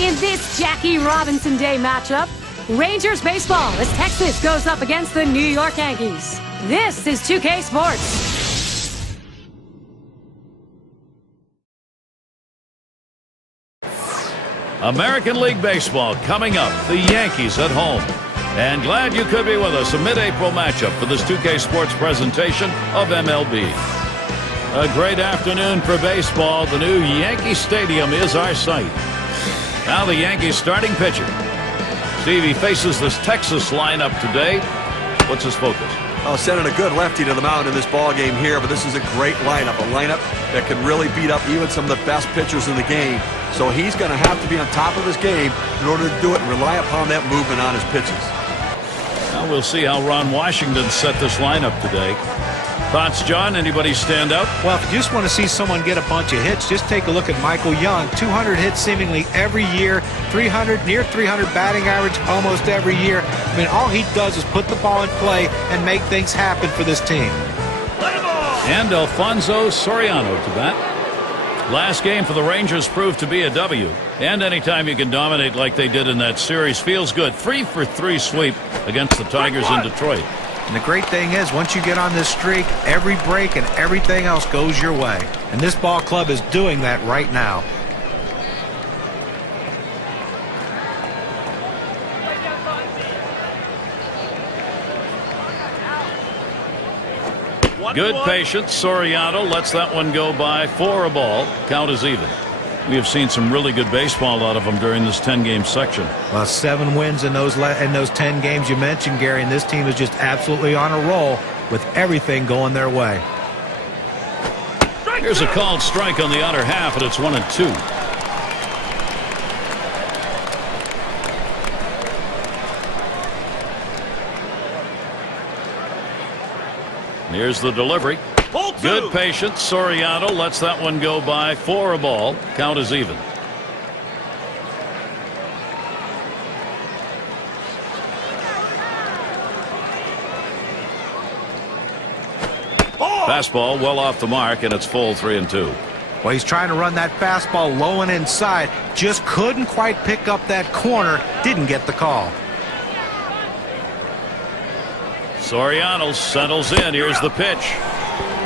In this Jackie Robinson Day matchup, Rangers baseball as Texas goes up against the New York Yankees. This is 2K Sports. American League Baseball coming up. The Yankees at home. And glad you could be with us. A mid-April matchup for this 2K Sports presentation of MLB. A great afternoon for baseball. The new Yankee Stadium is our site. Now the Yankees starting pitcher. Steve, he faces this Texas lineup today. What's his focus? Oh, sending a good lefty to the mound in this ball game here, but this is a great lineup. A lineup that can really beat up even some of the best pitchers in the game. So he's going to have to be on top of his game in order to do it and rely upon that movement on his pitches. Now we'll see how Ron Washington set this lineup today. Thoughts, John? Anybody stand out? Well, if you just want to see someone get a bunch of hits, just take a look at Michael Young. 200 hits seemingly every year, 300, near 300 batting average almost every year. I mean, all he does is put the ball in play and make things happen for this team. And Alfonso Soriano to bat. Last game for the Rangers proved to be a W. And anytime you can dominate like they did in that series feels good. 3-for-3 sweep against the Tigers in Detroit. And the great thing is, once you get on this streak, every break and everything else goes your way. And this ball club is doing that right now. Good patience. Soriano lets that one go by for a ball. Count is even. We have seen some really good baseball out of them during this 10-game section. Well, 7 wins in those 10 games you mentioned, Gary, and this team is just absolutely on a roll with everything going their way. Here's a called strike on the outer half, and it's 1-2. Here's the delivery. Good patience. Soriano lets that one go by for a ball. Count is even. Fastball well off the mark, and it's full 3-2. Well, he's trying to run that fastball low and inside. Just couldn't quite pick up that corner. Didn't get the call. Soriano settles in. Here's the pitch.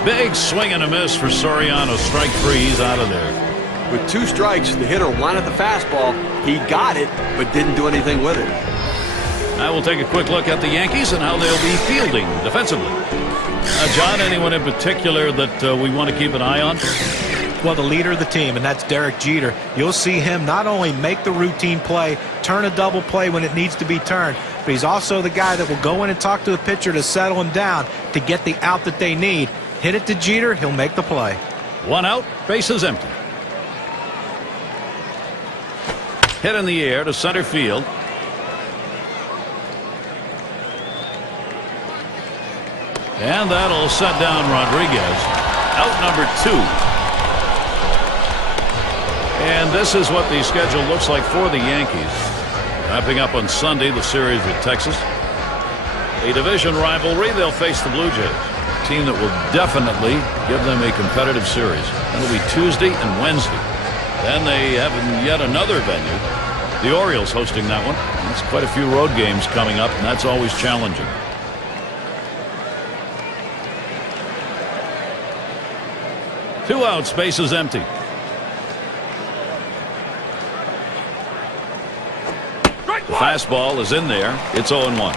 Big swing and a miss for Soriano. Strike 3. He's out of there. With 2 strikes, the hitter wanted the fastball. He got it, but didn't do anything with it. Now we'll take a quick look at the Yankees and how they'll be fielding defensively. John, anyone in particular that we want to keep an eye on? Well, the leader of the team, and that's Derek Jeter. You'll see him not only make the routine play, turn a double play when it needs to be turned, but he's also the guy that will go in and talk to the pitcher to settle him down to get the out that they need. Hit it to Jeter, he'll make the play. 1 out, bases empty. Hit in the air to center field. And that'll set down Rodriguez. Out number 2. And this is what the schedule looks like for the Yankees. Wrapping up on Sunday the series with Texas. A division rivalry, they'll face the Blue Jays. A team that will definitely give them a competitive series. That'll be Tuesday and Wednesday. Then they have yet another venue. The Orioles hosting that one. That's quite a few road games coming up, and that's always challenging. Two outs, bases empty. The fastball is in there. It's 0-1.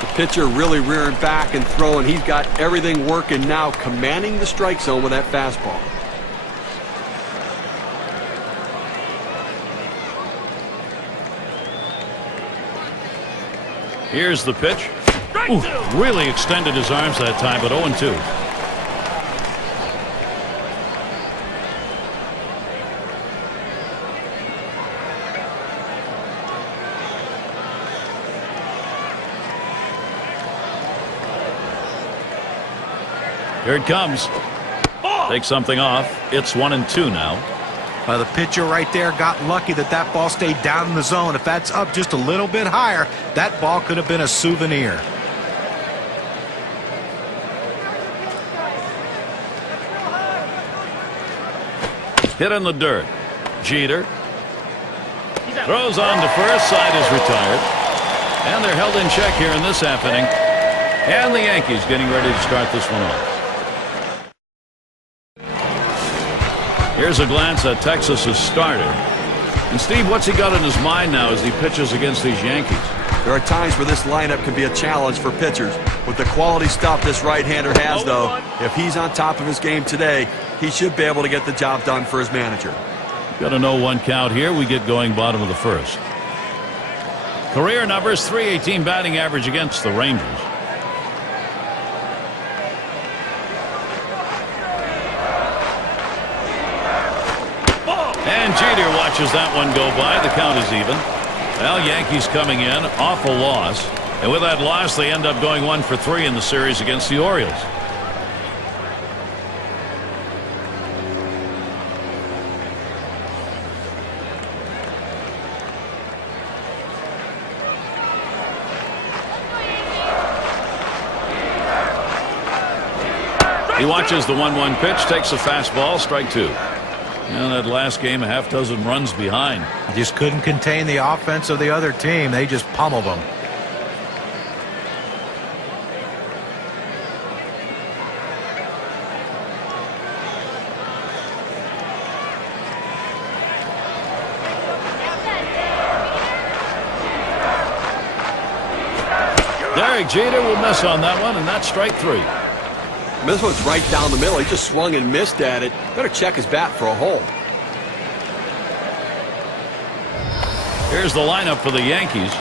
The pitcher really rearing back and throwing. He's got everything working now, commanding the strike zone with that fastball. Here's the pitch. Ooh, really extended his arms that time, but 0-2. Here it comes. Take something off. It's 1-2 now. The pitcher right there got lucky that that ball stayed down in the zone. If that's up just a little bit higher, that ball could have been a souvenir. Hit in the dirt. Jeter. Throws on to first. Side is retired. And they're held in check here in this half inning. And the Yankees getting ready to start this one off. Here's a glance at Texas's starter. And Steve, what's he got in his mind now as he pitches against these Yankees? There are times where this lineup can be a challenge for pitchers. With the quality stuff this right-hander has, though, if he's on top of his game today, he should be able to get the job done for his manager. Got a 0-1 count here. We get going bottom of the first. Career numbers, .318 batting average against the Rangers. And Jeter watches that one go by. The count is even. Well, Yankees coming in off a loss. And with that loss, they end up going 1 for 3 in the series against the Orioles. He watches the 1-1 pitch, takes a fastball, strike 2. And that last game, a half dozen runs behind. Just couldn't contain the offense of the other team. They just pummeled them. Derek Jeter will miss on that one, and that's strike 3. This one's right down the middle. He just swung and missed at it. Better check his bat for a hole. Here's the lineup for the Yankees.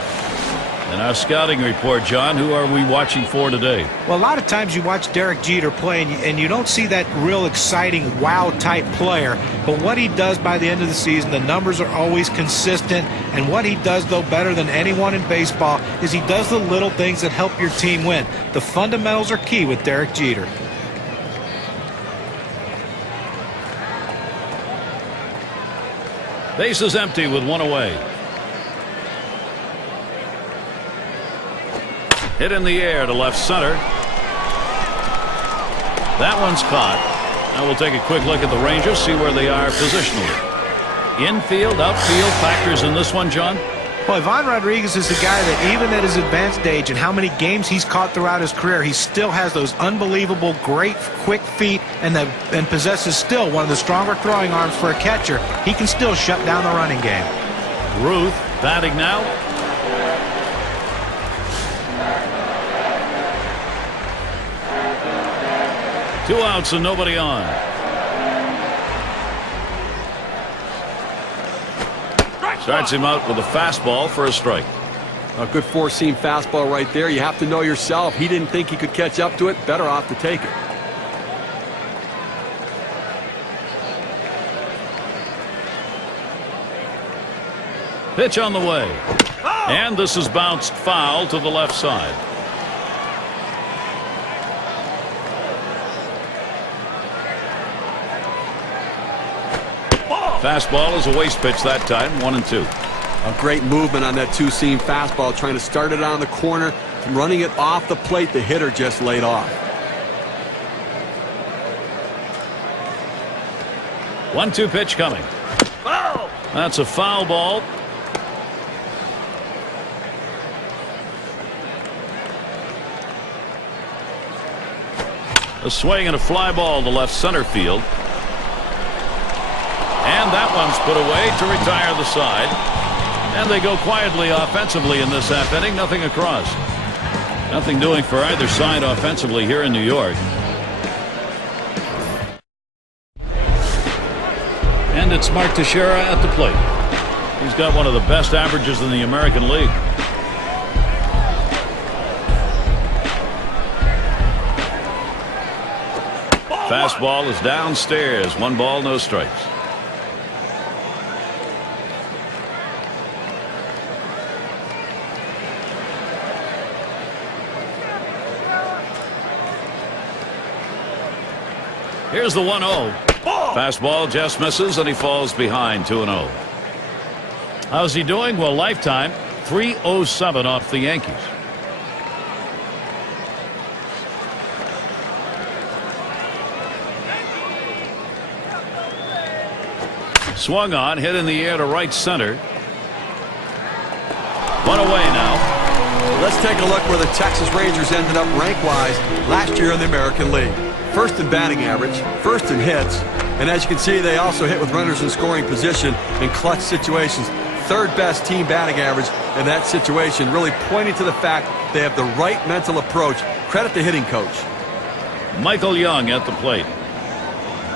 And our scouting report, John, who are we watching for today? Well, a lot of times you watch Derek Jeter play and you don't see that real exciting wow type player, but what he does by the end of the season, the numbers are always consistent, and what he does, though, better than anyone in baseball is he does the little things that help your team win. The fundamentals are key with Derek Jeter. Base is empty with 1 away. Hit in the air to left center. That one's caught. Now we'll take a quick look at the Rangers, see where they are positionally. Infield, outfield factors in this one, John? Well, Ivan Rodriguez is the guy that even at his advanced age and how many games he's caught throughout his career, he still has those unbelievable, great, quick feet and possesses still one of the stronger throwing arms for a catcher. He can still shut down the running game. Ruth batting now. Two outs and nobody on. Starts him out with a fastball for a strike. A good four-seam fastball right there. You have to know yourself. He didn't think he could catch up to it. Better off to take it. Pitch on the way. And this is bounced foul to the left side. Fastball is a waste pitch that time, 1-2. A great movement on that two-seam fastball, trying to start it on the corner, running it off the plate. The hitter just laid off. 1-2 pitch coming. That's a foul ball. A swing and a fly ball to left center field. And that one's put away to retire the side. And they go quietly offensively in this half inning. Nothing across. Nothing doing for either side offensively here in New York. And it's Mark Teixeira at the plate. He's got one of the best averages in the American League. Fastball is downstairs. 1 ball, no strikes. Here's the 1-0. Fastball just misses and he falls behind 2-0. How's he doing? Well, lifetime 307 off the Yankees. Swung on, hit in the air to right center. One away now. Let's take a look where the Texas Rangers ended up rank-wise last year in the American League. First in batting average, first in hits, and as you can see, they also hit with runners in scoring position in clutch situations. Third best team batting average in that situation, really pointing to the fact they have the right mental approach. Credit the hitting coach. Michael Young at the plate.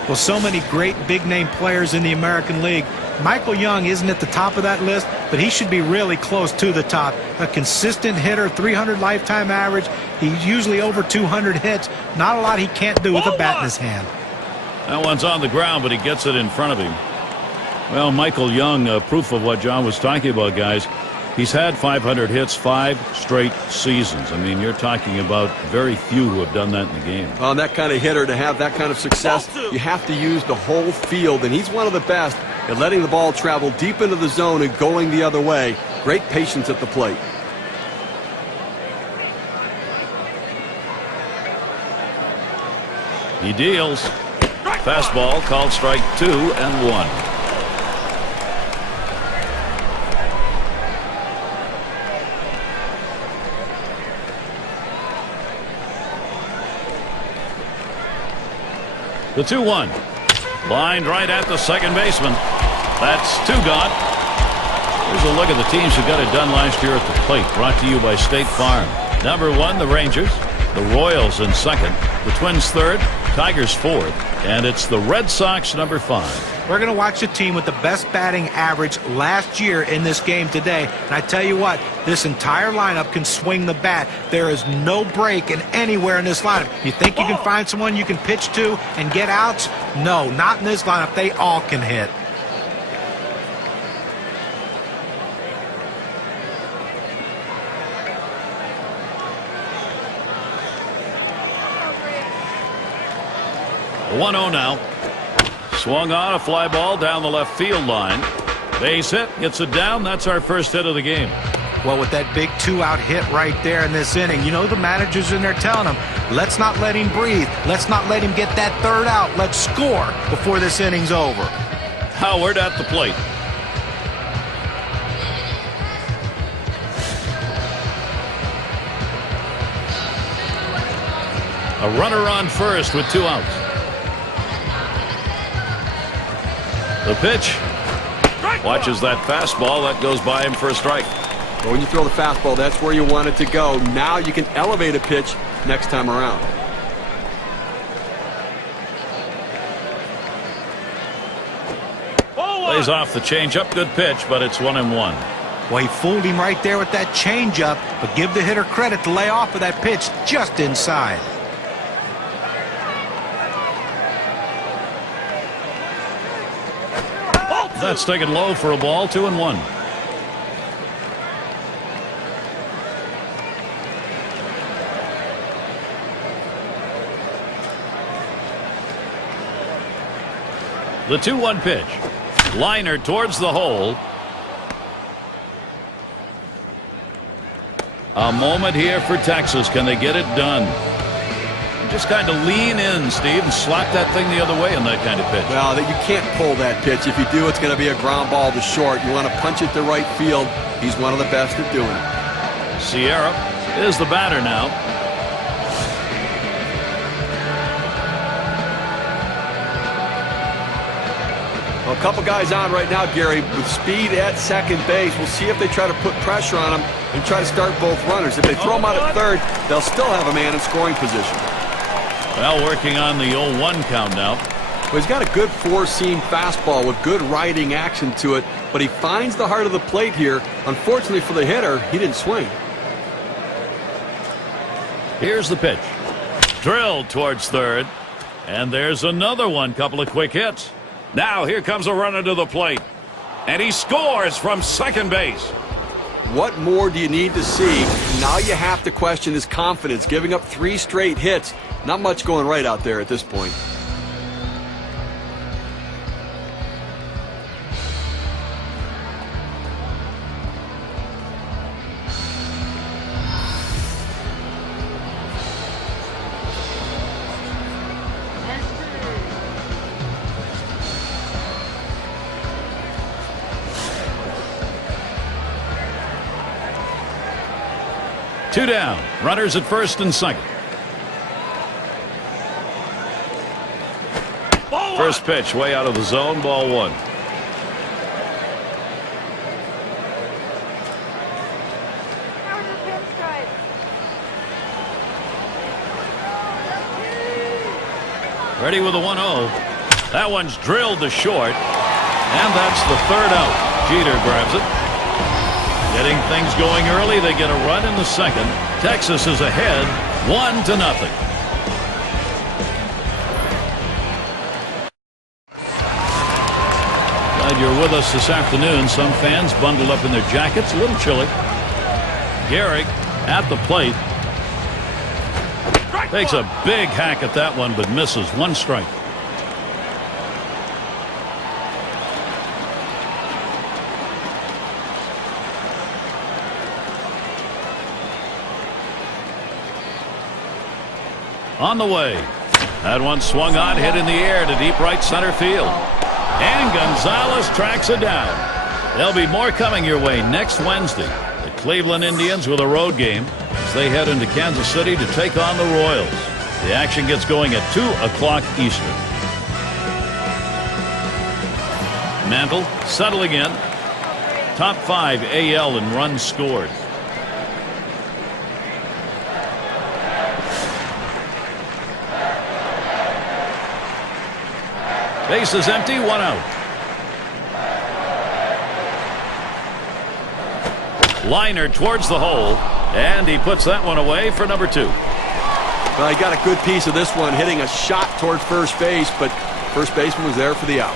Well, so many great big-name players in the American League. Michael Young isn't at the top of that list, but he should be really close to the top. A consistent hitter, 300 lifetime average. He's usually over 200 hits. Not a lot he can't do with a bat in his hand. That one's on the ground, but he gets it in front of him. Well, Michael Young, proof of what John was talking about, guys. He's had 500 hits 5 straight seasons. I mean, you're talking about very few who have done that in the game. On that kind of hitter, to have that kind of success, you have to use the whole field, and he's one of the best at letting the ball travel deep into the zone and going the other way. Great patience at the plate. He deals. Fastball called strike 2 and 1. The 2-1. Lined right at the second baseman. That's 2 gone. Here's a look at the teams who got it done last year at the plate. Brought to you by State Farm. Number 1, the Rangers. The Royals in second. The Twins third. Tigers fourth. And it's the Red Sox number 5. We're going to watch a team with the best batting average last year in this game today. And I tell you what, this entire lineup can swing the bat. There is no break in anywhere in this lineup. You think you can find someone you can pitch to and get outs? No, not in this lineup. They all can hit. The 1-0 now. Swung on, a fly ball down the left field line. Base hit, gets it down. That's our first hit of the game. Well, with that big 2-out hit right there in this inning, you know the manager's in there telling him, let's not let him breathe. Let's not let him get that 3rd out. Let's score before this inning's over. Howard at the plate. A runner on first with 2 outs. The pitch. Watches that fastball. That goes by him for a strike. When you throw the fastball, that's where you want it to go. Now you can elevate a pitch next time around. Plays off the changeup. Good pitch, but it's 1-1. Well, he fooled him right there with that changeup, but give the hitter credit to lay off of that pitch just inside. That's taken low for a ball. 2-1. The 2-1 pitch. Liner towards the hole. A moment here for Texas. Can they get it done? Just kind of lean in, Steve, and slap that thing the other way on that kind of pitch. Well, you can't pull that pitch. If you do, it's going to be a ground ball to short. You want to punch it to right field. He's one of the best at doing it. Sierra is the batter now. Well, a couple guys on right now, Gary, with speed at second base. We'll see if they try to put pressure on him and try to start both runners. If they throw him out at third, they'll still have a man in scoring position. Well, working on the 0-1 count now. Well, he's got a good four-seam fastball with good riding action to it, but he finds the heart of the plate here. Unfortunately for the hitter, he didn't swing. Here's the pitch. Drilled towards third. And there's another one. Couple of quick hits. Now here comes a runner to the plate. And he scores from second base. What more do you need to see? Now you have to question his confidence. Giving up 3 straight hits. Not much going right out there at this point. 2 down. Runners at first and second. First pitch way out of the zone. Ball 1. Ready with a 1-0. That one's drilled to short. And that's the 3rd out. Jeter grabs it. Getting things going early. They get a run in the second. Texas is ahead 1-0. Glad you're with us this afternoon. Some fans bundled up in their jackets. A little chilly. Gehrig at the plate. Takes a big hack at that one, but misses. 1 strike. On the way. That one swung on, hit in the air to deep right center field. And Gonzalez tracks it down. There'll be more coming your way next Wednesday. The Cleveland Indians with a road game as they head into Kansas City to take on the Royals. The action gets going at 2 o'clock Eastern. Mantle settling in. Top 5 AL in runs scored. Base is empty, 1 out. Liner towards the hole, and he puts that one away for number 2. Well, he got a good piece of this one, hitting a shot towards first base, but first baseman was there for the out.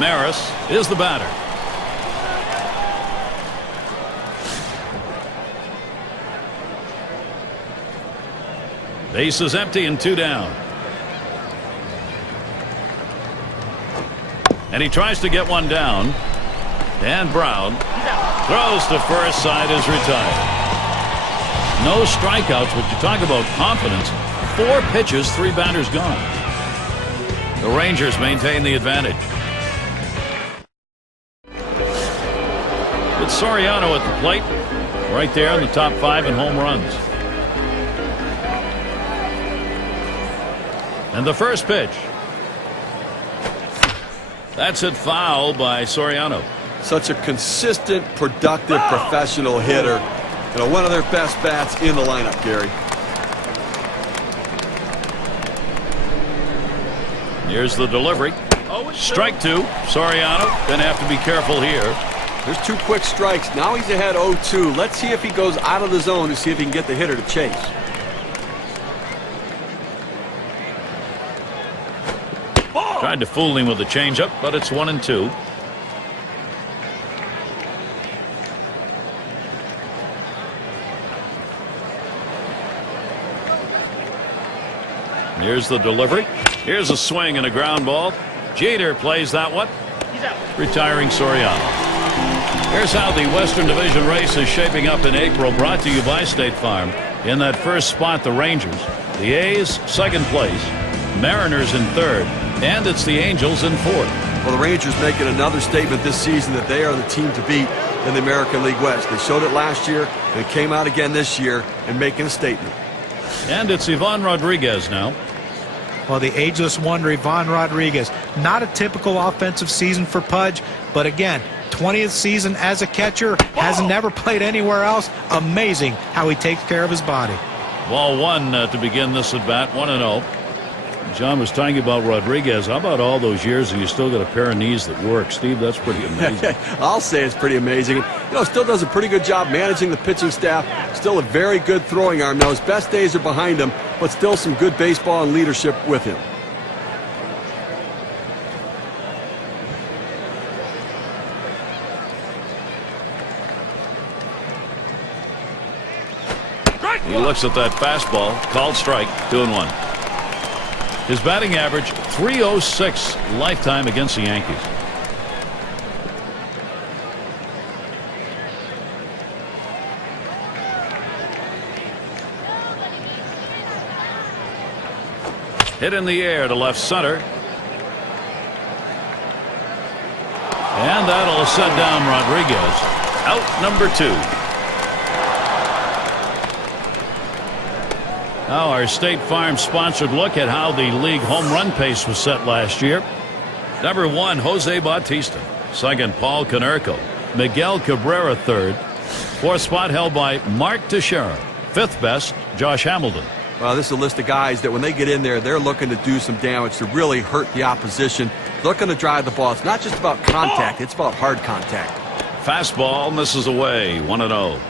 Maris is the batter. Base is empty and 2 down. And he tries to get one down. Dan Brown throws to first. Side is retired. No strikeouts, but you talk about confidence. 4 pitches, 3 batters gone. The Rangers maintain the advantage. It's Soriano at the plate. Right there in the top 5 in home runs. And the first pitch. That's hit foul by Soriano. Such a consistent, productive, professional hitter. You know, one of their best bats in the lineup, Gary. Here's the delivery. Strike 2. Soriano gonna have to be careful here. There's 2 quick strikes. Now he's ahead 0-2. Let's see if he goes out of the zone to see if he can get the hitter to chase. Tried to fool him with the changeup, but it's 1-2. Here's the delivery. Here's a swing and a ground ball. Jeter plays that one. Retiring Soriano. Here's how the Western Division race is shaping up in April, brought to you by State Farm. In that first spot, the Rangers. The A's, second place. Mariners in third. And it's the Angels in fourth. Well, the Rangers making another statement this season that they are the team to beat in the American League West. They showed it last year. They came out again this year and making a statement. And it's Ivan Rodriguez now. Well, the ageless wonder, Ivan Rodriguez. Not a typical offensive season for Pudge, but again, 20th season as a catcher, has never played anywhere else. Amazing how he takes care of his body. Ball 1 to begin this at bat, 1-0. John was talking about Rodriguez. How about all those years and you still got a pair of knees that work? Steve, that's pretty amazing. I'll say it's pretty amazing. You know, still does a pretty good job managing the pitching staff. Still a very good throwing arm. Now, his best days are behind him, but still some good baseball and leadership with him. He looks at that fastball. Called strike. 2-1. His batting average, .306 lifetime against the Yankees. Hit in the air to left center. And that'll set down Rodriguez. Out number 2. Now our State Farm sponsored look at how the league home run pace was set last year. Number 1, Jose Bautista. Second, Paul Konerko. Miguel Cabrera third. Fourth spot held by Mark Teixeira. Fifth best, Josh Hamilton. Well, this is a list of guys that when they get in there, they're looking to do some damage to really hurt the opposition. Looking to drive the ball. It's not just about contact, it's about hard contact. Fastball misses away, 1-0.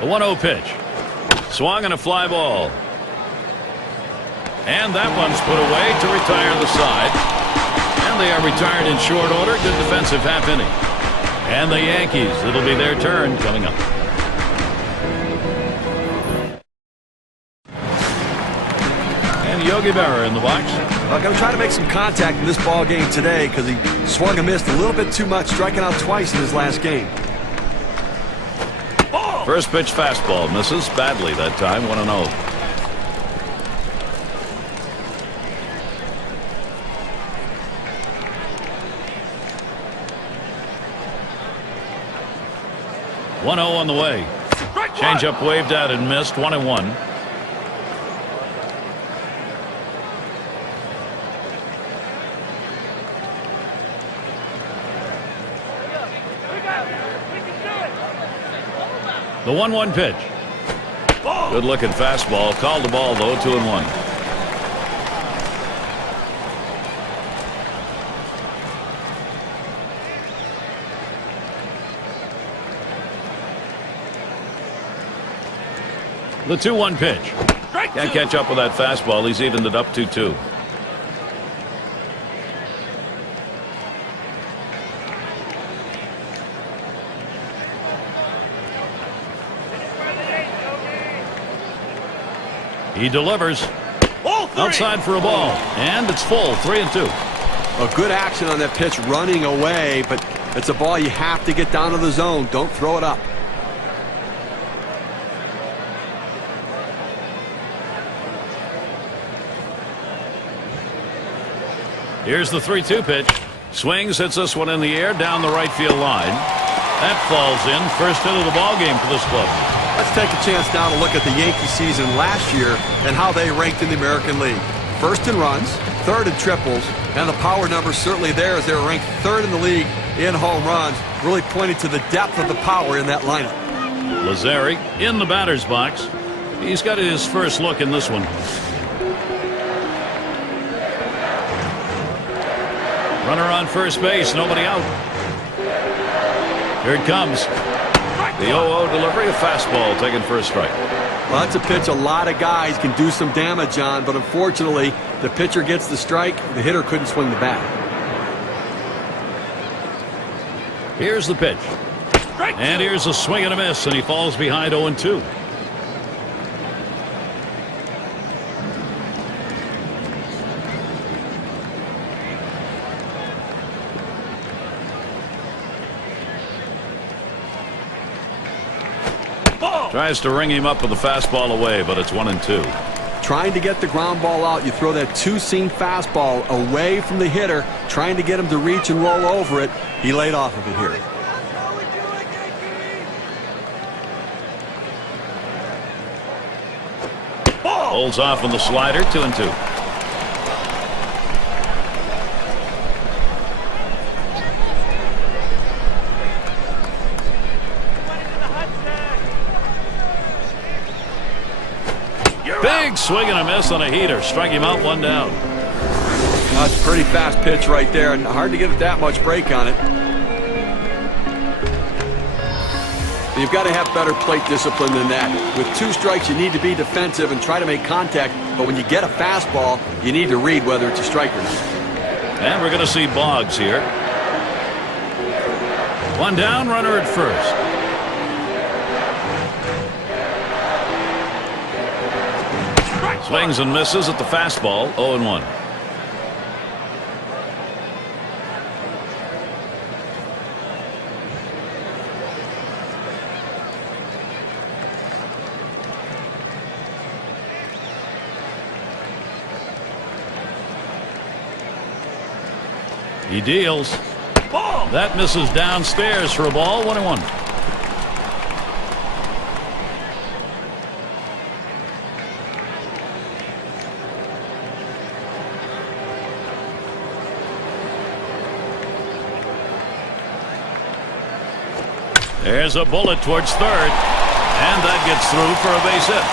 The 1-0 pitch. Swung and a fly ball. And that one's put away to retire the side. And they are retired in short order. Good defensive half inning. And the Yankees, it'll be their turn coming up. And Yogi Berra in the box. I'm going to try to make some contact in this ball game today because he swung and missed a little bit too much, striking out twice in his last game. First pitch fastball misses badly that time, 1-0. On the way. Changeup waved out and missed, 1-1. The 1-1 pitch. Good looking fastball. Called the ball though, 2-1. The 2-1 pitch. Can't catch up with that fastball. He's evened it up 2-2. He delivers. Outside for a ball. And it's full, 3-2. A good action on that pitch, running away, but it's a ball you have to get down to the zone. Don't throw it up. Here's the 3-2 pitch. Swings, hits this one in the air down the right field line. That falls in. First hit of the ball game for this club. Let's take a chance now to look at the Yankee season last year and how they ranked in the American League. First in runs, third in triples, and the power numbers certainly there as they were ranked third in the league in home runs, really pointing to the depth of the power in that lineup. Lazzari in the batter's box. He's got his first look in this one. Runner on first base, nobody out. Here it comes. The 0-0 delivery, a fastball taken for a strike. Well, that's a pitch a lot of guys can do some damage on, but unfortunately, the pitcher gets the strike. The hitter couldn't swing the bat. Here's the pitch. And here's a swing and a miss, and he falls behind 0-2. Tries to ring him up with the fastball away, but it's 1-2. Trying to get the ground ball out, you throw that two-seam fastball away from the hitter, trying to get him to reach and roll over it. He laid off of it here. Holds off on the slider, 2-2. Big swing and a miss on a heater. Strike him out, 1 down. That's a pretty fast pitch right there, and hard to get that much break on it. You've got to have better plate discipline than that. With 2 strikes, you need to be defensive and try to make contact, but when you get a fastball, you need to read whether it's a strike or not. And we're going to see Boggs here. 1 down, runner at first. Swings and misses at the fastball, 0-1. He deals. That misses downstairs for a ball. 1-1. There's a bullet towards third, and that gets through for a base hit.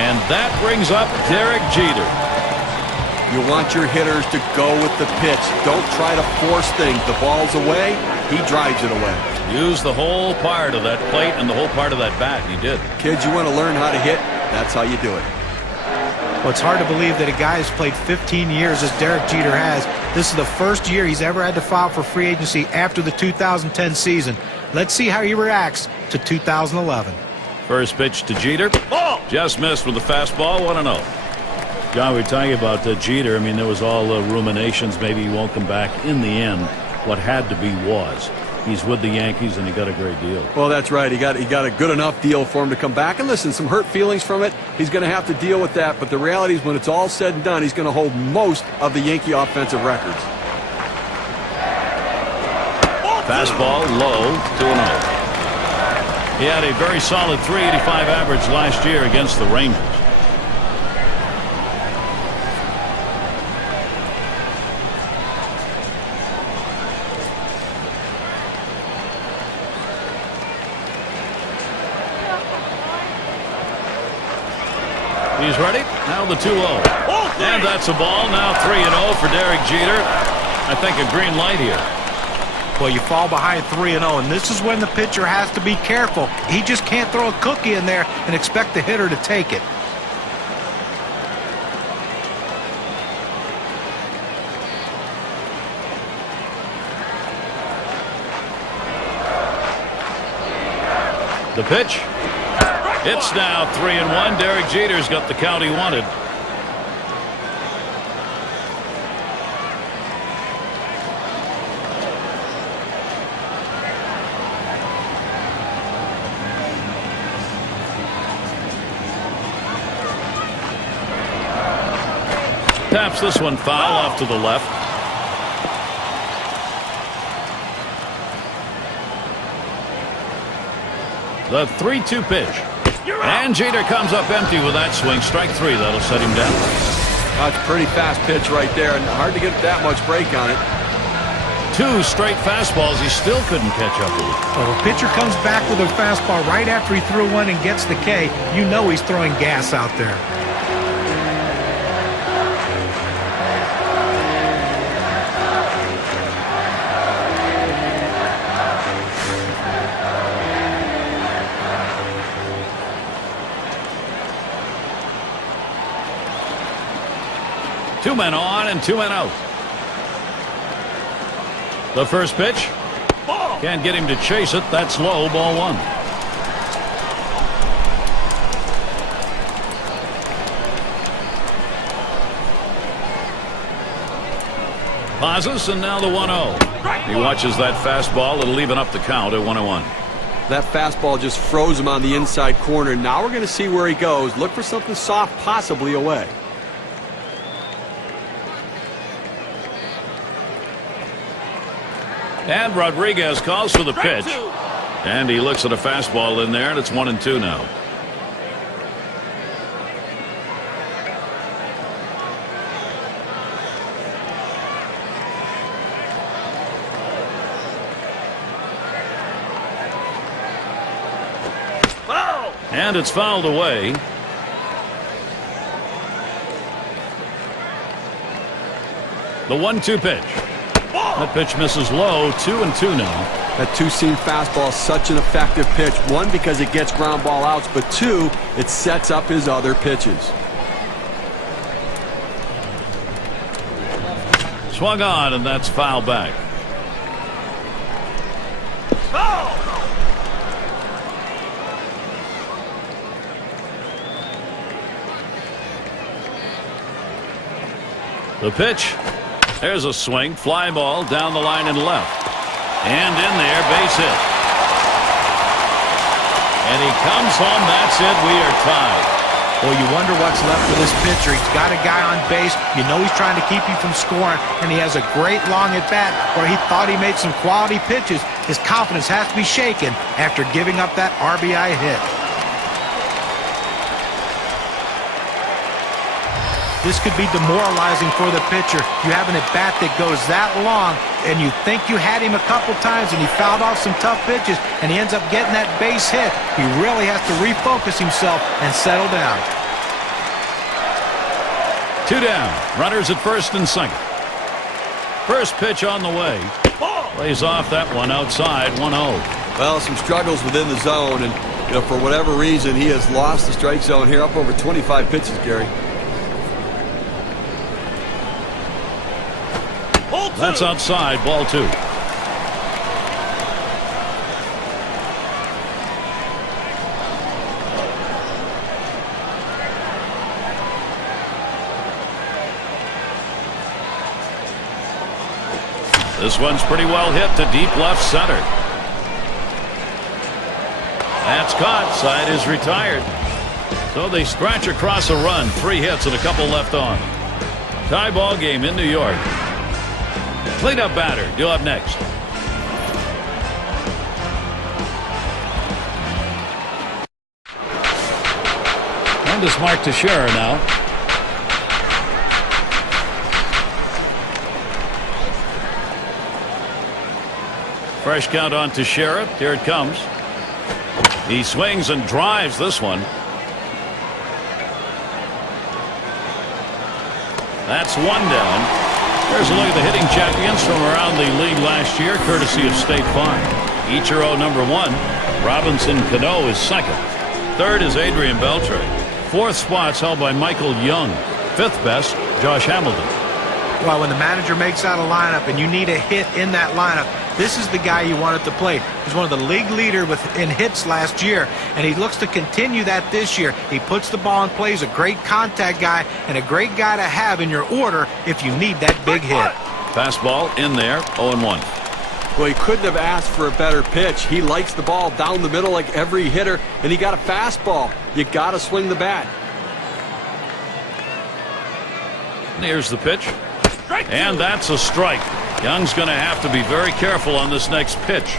And that brings up Derek Jeter. You want your hitters to go with the pitch. Don't try to force things. The ball's away, he drives it away. Use the whole part of that plate and the whole part of that bat. He did. Kids, you want to learn how to hit? That's how you do it. Well, it's hard to believe that a guy who's played 15 years as Derek Jeter has, this is the first year he's ever had to file for free agency after the 2010 season. Let's see how he reacts to 2011. First pitch to Jeter. Just missed with the fastball. 1-0. John, we were talking about Jeter. I mean, there was all ruminations. Maybe he won't come back. In the end, what had to be was. He's with the Yankees, and he got a great deal. Well, that's right. He got a good enough deal for him to come back. And listen, some hurt feelings from it. He's going to have to deal with that. But the reality is when it's all said and done, he's going to hold most of the Yankee offensive records. Fastball low, 2-0. He had a very solid .385 average last year against the Rangers. He's ready. Now the 2-0. And that's a ball. Now 3-0 for Derek Jeter. I think a green light here. Well, you fall behind 3-0, and this is when the pitcher has to be careful. He just can't throw a cookie in there and expect the hitter to take it. The pitch. It's now 3-1. Derek Jeter's got the count he wanted. Taps this one foul off to the left. The 3-2 pitch. And Jeter comes up empty with that swing. Strike three. That'll set him down. That's a pretty fast pitch right there, and hard to get that much break on it. 2 straight fastballs. He still couldn't catch up with it. Well, if a pitcher comes back with a fastball right after he threw one and gets the K, you know he's throwing gas out there. Two men on and 2 men out. The first pitch. Can't get him to chase it. That's low. Ball 1. Pauses, and now the 1-0. He watches that fastball. It'll even up the count at 1-1. That fastball just froze him on the inside corner. Now we're going to see where he goes. Look for something soft, possibly away. And Rodriguez calls for the pitch. And he looks at a fastball in there, and it's 1-2 now. And it's fouled away. The 1-2 pitch. That pitch misses low. 2-2 now. That two-seam fastball is such an effective pitch. 1, because it gets ground ball outs, but 2, it sets up his other pitches. Swung on, and that's foul back. The pitch. There's a swing. Fly ball down the line and left. And in there, base hit. And he comes home. That's it. We are tied. Well, you wonder what's left for this pitcher. He's got a guy on base. You know he's trying to keep you from scoring, and he has a great long at-bat where he thought he made some quality pitches. His confidence has to be shaken after giving up that RBI hit. This could be demoralizing for the pitcher. You have an at-bat that goes that long, and you think you had him a couple times, and he fouled off some tough pitches, and he ends up getting that base hit. He really has to refocus himself and settle down. 2 down. Runners at first and second. First pitch on the way. Lays off that one outside, 1-0. Well, some struggles within the zone, and for whatever reason, he has lost the strike zone here, up over 25 pitches, Gary. That's outside, ball 2. This one's pretty well hit to deep left center. That's caught. Side is retired. So they scratch across a run. 3 hits and a couple left on. Tie ball game in New York. Cleanup batter due up next. And it's Mark Teixeira now. Fresh count on Teixeira. Here it comes. He swings and drives this one. That's 1 down. Here's a look at the hitting champions from around the league last year, courtesy of State Farm. Ichiro number 1. Robinson Cano is second. Third is Adrian Beltre. Fourth spot's held by Michael Young. Fifth best, Josh Hamilton. Well, when the manager makes out a lineup and you need a hit in that lineup, this is the guy you want at the plate. He's one of the league leader in hits last year, and he looks to continue that this year. He puts the ball in play. He's a great contact guy and a great guy to have in your order if you need that big hit. Fastball in there, 0-1. Well, he couldn't have asked for a better pitch. He likes the ball down the middle like every hitter, and he got a fastball. You got to swing the bat. Here's the pitch. And that's a strike. Young's going to have to be very careful on this next pitch.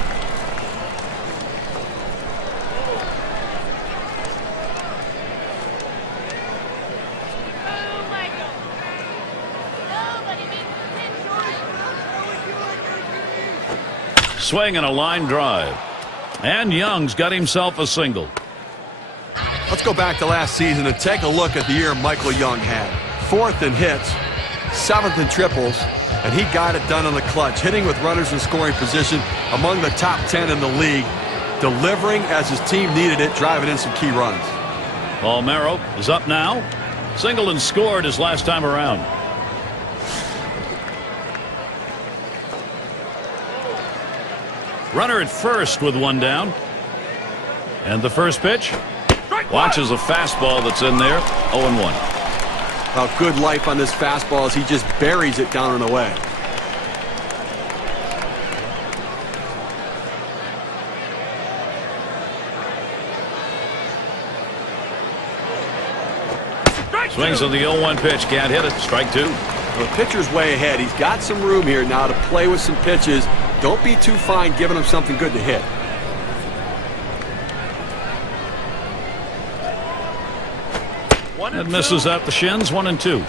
Swing and a line drive. And Young's got himself a single. Let's go back to last season and take a look at the year Michael Young had. 4th in hits, 7th in triples, and he got it done on the clutch, hitting with runners in scoring position among the top 10 in the league, delivering as his team needed it, driving in some key runs. Palmeiro is up now. Singled and scored his last time around. Runner at first with 1 down. And the first pitch. Watches a fastball that's in there. 0-1. Well, good life on this fastball as he just buries it down and away. Swings on the 0-1 pitch. Can't hit it. Strike 2. Well, the pitcher's way ahead. He's got some room here now to play with some pitches. Don't be too fine giving him something good to hit. It misses at the shins. 1-2.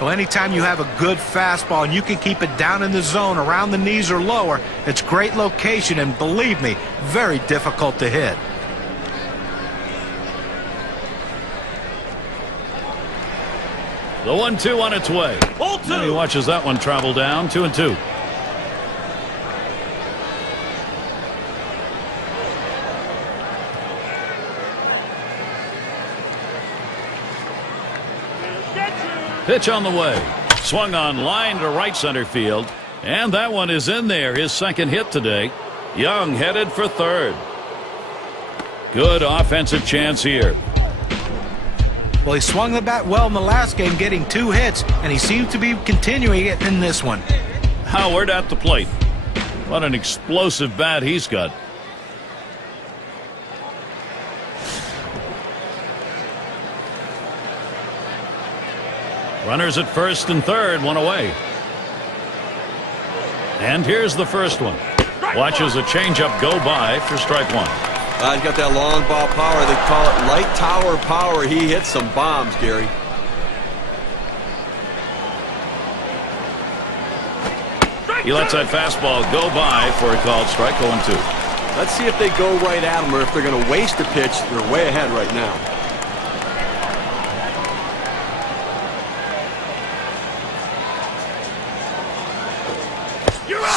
Well, anytime you have a good fastball and you can keep it down in the zone around the knees or lower, it's great location and, believe me, very difficult to hit. The 1-2 on its way. And he watches that one travel down. 2-2. Pitch on the way. Swung on line to right center field. And that one is in there. His second hit today. Young headed for third. Good offensive chance here. Well, he swung the bat well in the last game, getting 2 hits, and he seems to be continuing it in this one. Howard at the plate. What an explosive bat he's got. Runners at first and third, one away. And here's the first one. Watches a changeup go by for strike one. He's got that long ball power. They call it light tower power. He hits some bombs, Gary. He lets that fastball go by for a called strike, 0-2. Let's see if they go right at him or if they're going to waste a pitch. They're way ahead right now.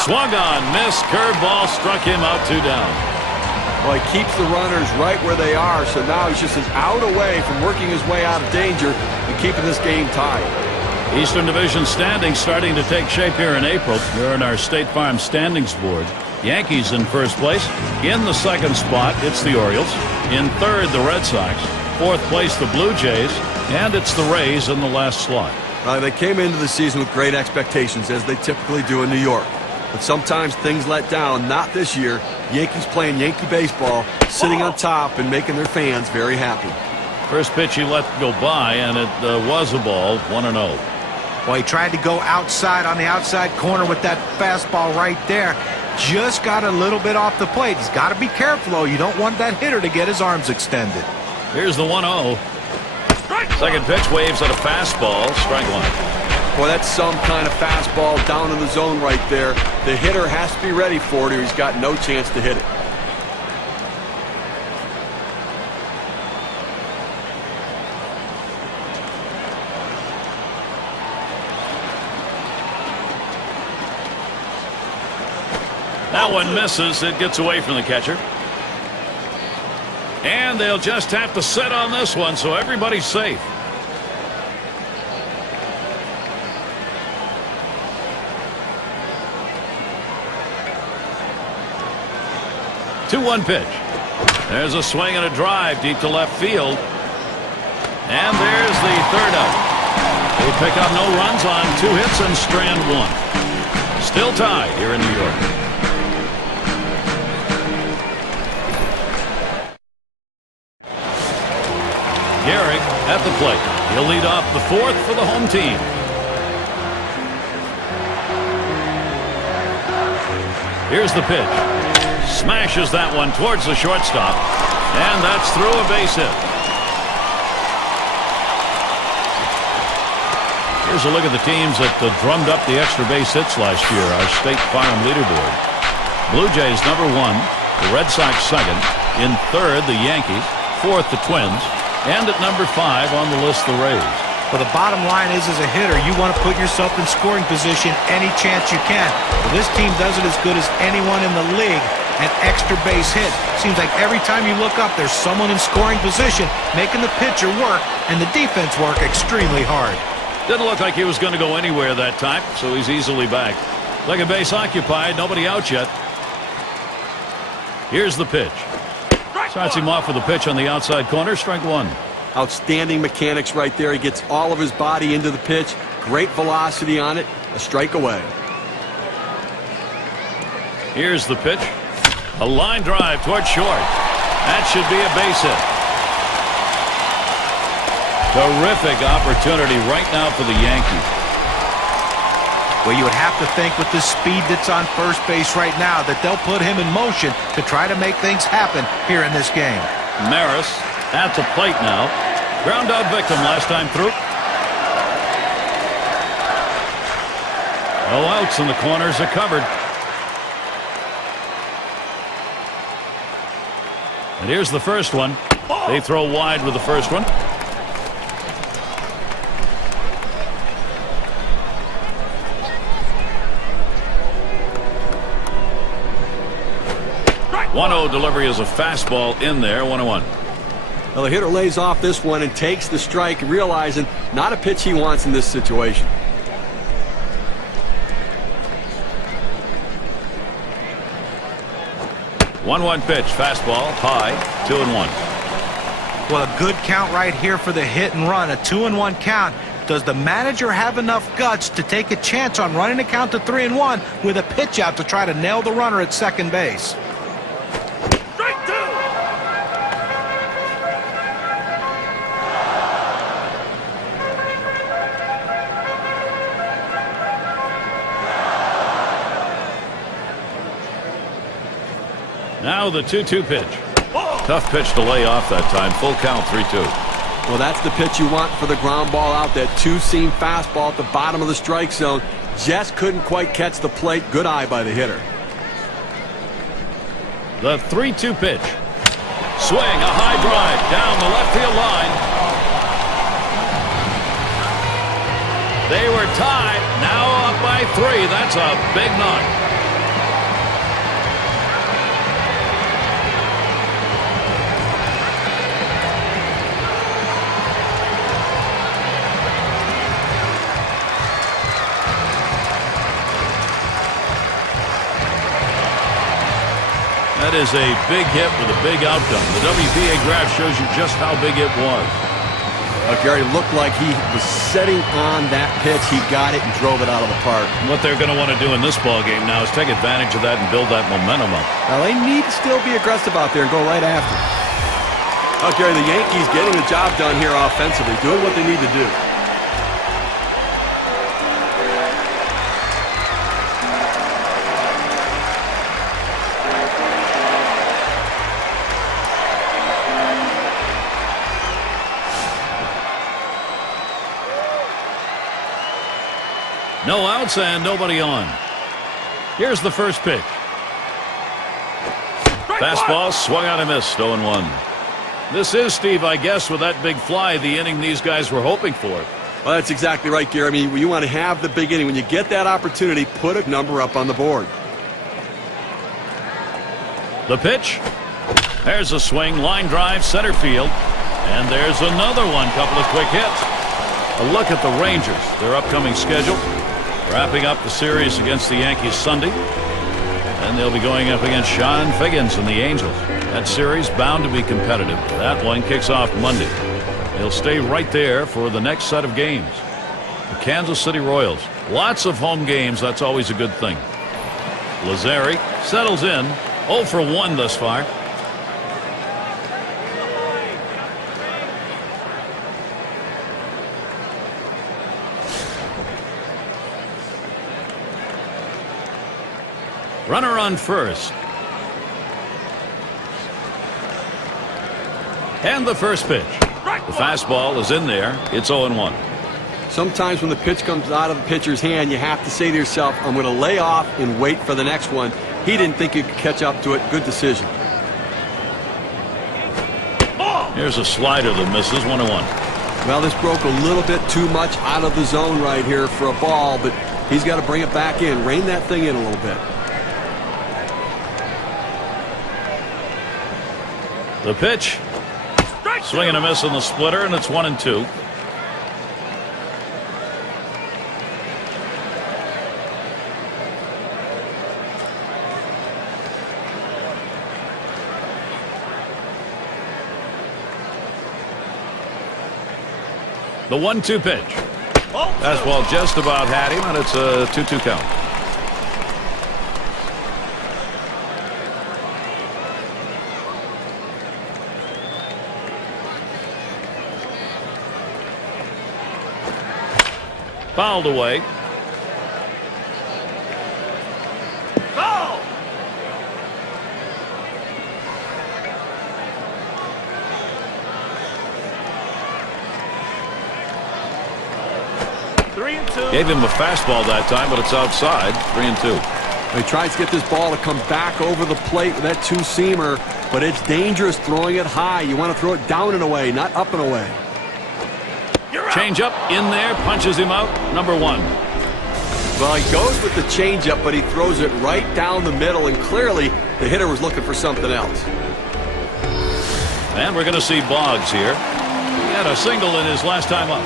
Swung on, missed, curveball, struck him out, 2 down. Well, he keeps the runners right where they are, so now he's just an out away from working his way out of danger and keeping this game tied. Eastern Division standings starting to take shape here in April. Here in our State Farm standings board. Yankees in first place. In the second spot, it's the Orioles. In third, the Red Sox. Fourth place, the Blue Jays. And it's the Rays in the last slot. They came into the season with great expectations, as they typically do in New York. But sometimes things let down. Not this year. Yankees playing Yankee baseball, sitting on top and making their fans very happy. First pitch he let go by, and it was a ball, 1-0. Well, he tried to go outside on the outside corner with that fastball right there. Just got a little bit off the plate. He's got to be careful, though. You don't want that hitter to get his arms extended. Here's the 1-0. Second pitch waves at a fastball, strike one. Boy, that's some kind of fastball down in the zone right there. The hitter has to be ready for it or he's got no chance to hit it. That one misses. It gets away from the catcher. And they'll just have to sit on this one, so everybody's safe. Two-one pitch. There's a swing and a drive deep to left field. And there's the third out. They pick up no runs on 2 hits and strand 1. Still tied here in New York. Garrick at the plate. He'll lead off the fourth for the home team. Here's the pitch. Smashes that one towards the shortstop. And that's through a base hit. Here's a look at the teams that drummed up the extra base hits last year. Our State Farm leaderboard. Blue Jays #1. The Red Sox second. In third, the Yankees. Fourth, the Twins. And at #5 on the list, the Rays. Well, the bottom line is, as a hitter, you want to put yourself in scoring position any chance you can. Well, this team does it as good as anyone in the league. An extra base hit. Seems like every time you look up, there's someone in scoring position making the pitcher work and the defense work extremely hard. Didn't look like he was going to go anywhere that time, so he's easily back. Second base occupied, nobody out yet. Here's the pitch. Starts him off with a pitch on the outside corner, strike one. Outstanding mechanics right there. He gets all of his body into the pitch. Great velocity on it. A strike away. Here's the pitch. A line drive toward short. That should be a base hit. Terrific opportunity right now for the Yankees. Well, you would have to think with the speed that's on first base right now that they'll put him in motion to try to make things happen here in this game. Maris at the plate now. Ground out victim last time through. No outs and the corners are covered. And here's the first one. They throw wide with the first one. .1-0 delivery is a fastball in there. 1-1. Well, the hitter lays off this one and takes the strike, realizing not a pitch he wants in this situation. .1-1 pitch, fastball, high, 2-1. Well, a good count right here for the hit and run. A 2-1 count. Does the manager have enough guts to take a chance on running the count to 3-1 with a pitch out to try to nail the runner at second base? Now the 2-2 pitch. Tough pitch to lay off that time. Full count, 3-2. Well, that's the pitch you want for the ground ball out. That two-seam fastball at the bottom of the strike zone. Just couldn't quite catch the plate. Good eye by the hitter. The 3-2 pitch. Swing, a high drive down the left field line. They were tied. Now up by 3. That's a big knock. That is a big hit with a big outcome. The WPA graph shows you just how big it was. Gary looked like he was setting on that pitch. He got it and drove it out of the park. What they're going to want to do in this ball game now is take advantage of that and build that momentum up. Now, they need to still be aggressive out there and go right after it. Oh, Gary, the Yankees getting the job done here offensively, doing what they need to do. No outs and nobody on. Here's the first pitch. Fastball swung out and missed. 0-1. This is, Steve, I guess, with that big fly, the inning these guys were hoping for. Well, that's exactly right, Gary. I mean, you want to have the big inning. When you get that opportunity, put a number up on the board. The pitch. There's a swing, line drive, center field. And there's another one. Couple of quick hits. A look at the Rangers, their upcoming schedule. Wrapping up the series against the Yankees Sunday. And they'll be going up against Sean Figgins and the Angels. That series bound to be competitive. That one kicks off Monday. They'll stay right there for the next set of games. The Kansas City Royals. Lots of home games. That's always a good thing. Lazari settles in. 0 for 1 thus far. Runner on first. And the first pitch. The fastball is in there. It's 0-1. Sometimes when the pitch comes out of the pitcher's hand, you have to say to yourself, I'm going to lay off and wait for the next one. He didn't think he could catch up to it. Good decision. Here's a slider that misses. 1-1. Well, this broke a little bit too much out of the zone right here for a ball, but he's got to bring it back in. Rein that thing in a little bit. The pitch. Swing and a miss on the splitter, and it's 1-2. The 1-2 pitch. Fastball just about had him, and it's a 2-2 count. Fouled away. Foul! Three and two. Gave him a fastball that time, but it's outside. 3-2. He tries to get this ball to come back over the plate with that two-seamer, but it's dangerous throwing it high. You want to throw it down and away, not up and away. Change up in there, punches him out. Number 1. Well, he goes with the changeup, but he throws it right down the middle, and clearly the hitter was looking for something else. And we're going to see Boggs here. He had a single in his last time up.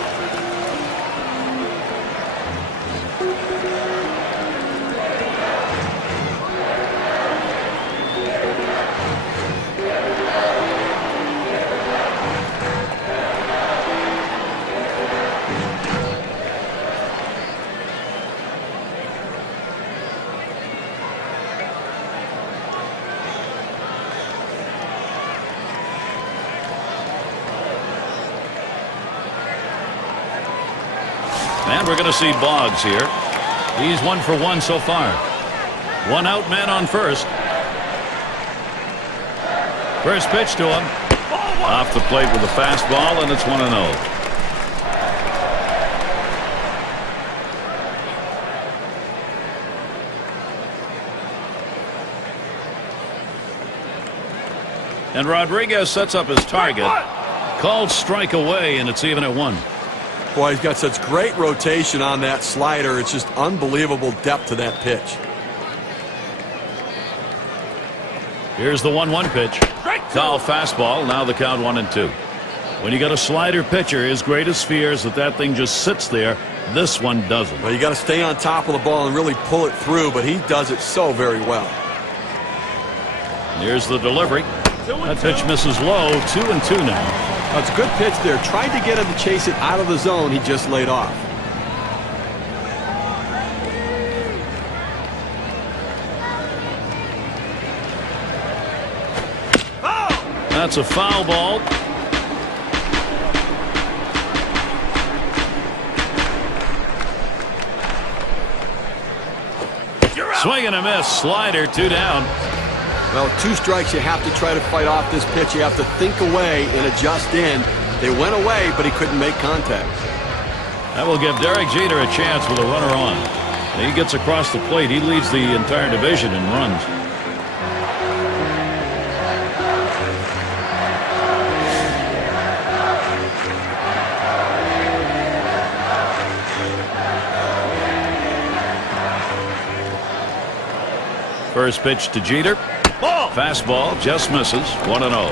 And we're going to see Boggs here. He's 1 for 1 so far. 1 out, man on first. First pitch to him. Off the plate with a fastball, and it's 1-0. And Rodriguez sets up his target. Called strike away, and it's even at 1. Boy, he's got such great rotation on that slider. It's just unbelievable depth to that pitch. Here's the 1-1 pitch. Foul fastball. Now the count 1-2. When you got a slider pitcher, his greatest fear is that thing just sits there. This one doesn't. Well, you got to stay on top of the ball and really pull it through, but he does it so very well. Here's the delivery. That pitch misses low. 2-2 now. That's a good pitch there. Tried to get him to chase it out of the zone. He just laid off. That's a foul ball. Swing and a miss. Slider, 2 down. Well, 2 strikes, you have to try to fight off this pitch. You have to think away and adjust in. They went away, but he couldn't make contact. That will give Derek Jeter a chance with a runner on. When he gets across the plate, he leads the entire division in runs. First pitch to Jeter. Fastball just misses. 1-0.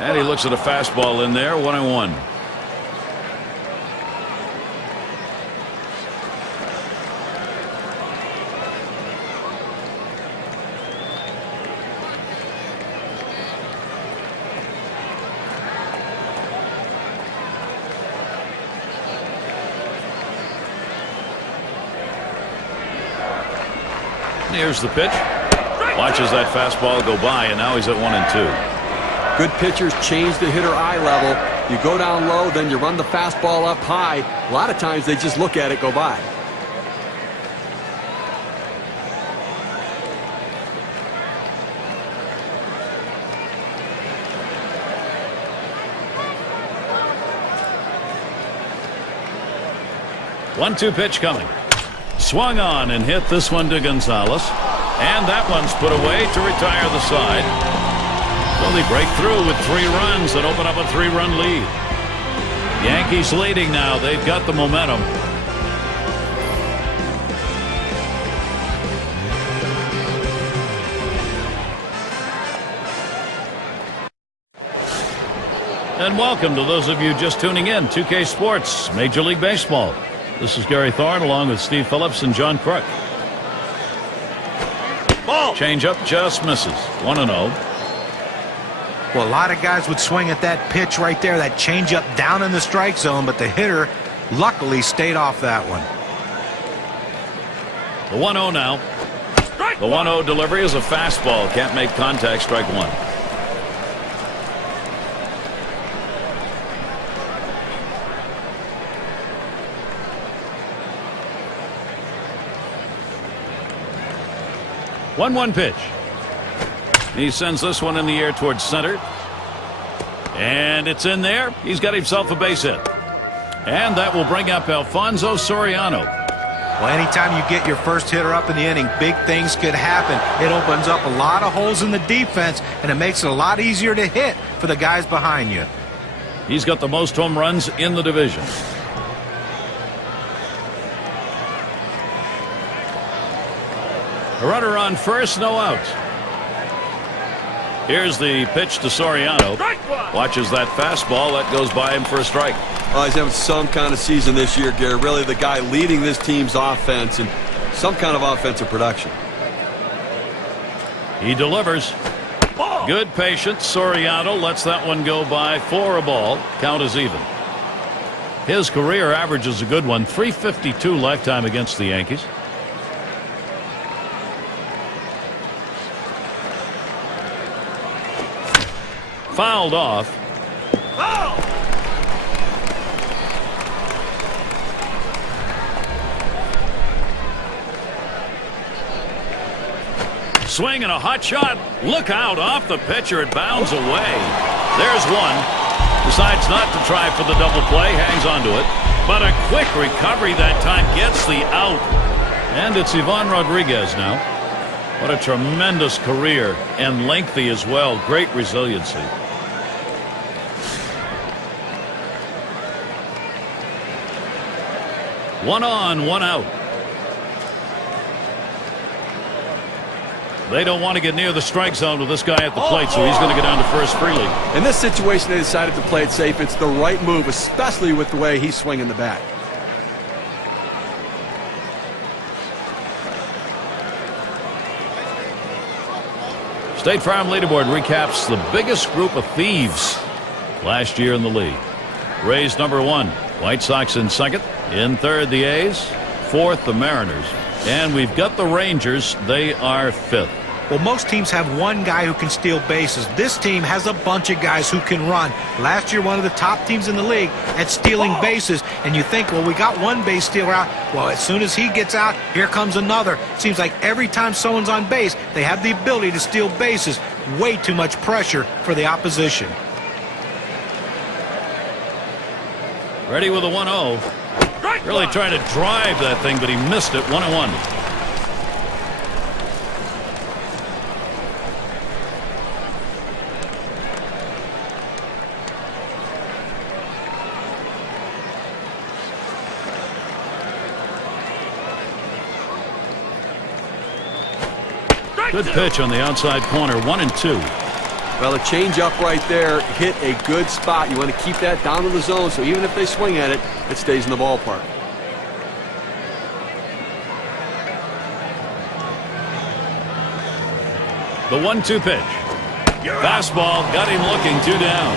And he looks at a fastball in there. 1-1. Here's the pitch. Watches that fastball go by, and now he's at 1-2. Good pitchers change the hitter eye level. You go down low, then you run the fastball up high. A lot of times they just look at it go by. One-two pitch coming. Swung on and hit this one to Gonzalez. And that one's put away to retire the side. So they break through with 3 runs and open up a 3-run lead. Yankees leading now. They've got the momentum. And welcome to those of you just tuning in. 2K Sports, Major League Baseball. This is Gary Thorne along with Steve Phillips and John Crook. Ball. Change up just misses. 1-0. Well, a lot of guys would swing at that pitch right there, that change up down in the strike zone, but the hitter luckily stayed off that one. The 1-0 now. The 1-0 delivery is a fastball. Can't make contact. Strike 1. One pitch. He sends this one in the air towards center. And it's in there. He's got himself a base hit. And that will bring up Alfonso Soriano. Well, anytime you get your first hitter up in the inning, big things could happen. It opens up a lot of holes in the defense, and it makes it a lot easier to hit for the guys behind you. He's got the most home runs in the division. A runner on first, no outs. Here's the pitch to Soriano. Watches that fastball. That goes by him for a strike. Oh, he's having some kind of season this year, Gary. Really the guy leading this team's offense and some kind of offensive production. He delivers. Good patience. Soriano lets that one go by for a ball. Count is even. His career average is a good one. .352 lifetime against the Yankees. Fouled off. Foul! Swing and a hot shot. Look out off the pitcher. It bounds away. There's one. Decides not to try for the double play. Hangs on to it. But a quick recovery that time gets the out. And it's Ivan Rodriguez now. What a tremendous career. And lengthy as well. Great resiliency. One on, one out. They don't want to get near the strike zone with this guy at the plate, so he's going to go down to first freely. In this situation, they decided to play it safe. It's the right move, especially with the way he's swinging the bat. State Farm leaderboard recaps the biggest group of thieves last year in the league. Rays number 1, White Sox in second. In third, the A's. Fourth, the Mariners. And we've got the Rangers. They are fifth. Well, most teams have one guy who can steal bases. This team has a bunch of guys who can run. Last year, one of the top teams in the league at stealing bases. And you think, well, we got one base stealer out. Well, as soon as he gets out, here comes another. Seems like every time someone's on base, they have the ability to steal bases. Way too much pressure for the opposition. Ready with a 1-0. Really trying to drive that thing, but he missed it. 1-1. Good pitch on the outside corner. 1-2. Well, a changeup right there hit a good spot. You want to keep that down in the zone, so even if they swing at it, it stays in the ballpark. The 1-2 pitch. Fastball got him looking. 2 down.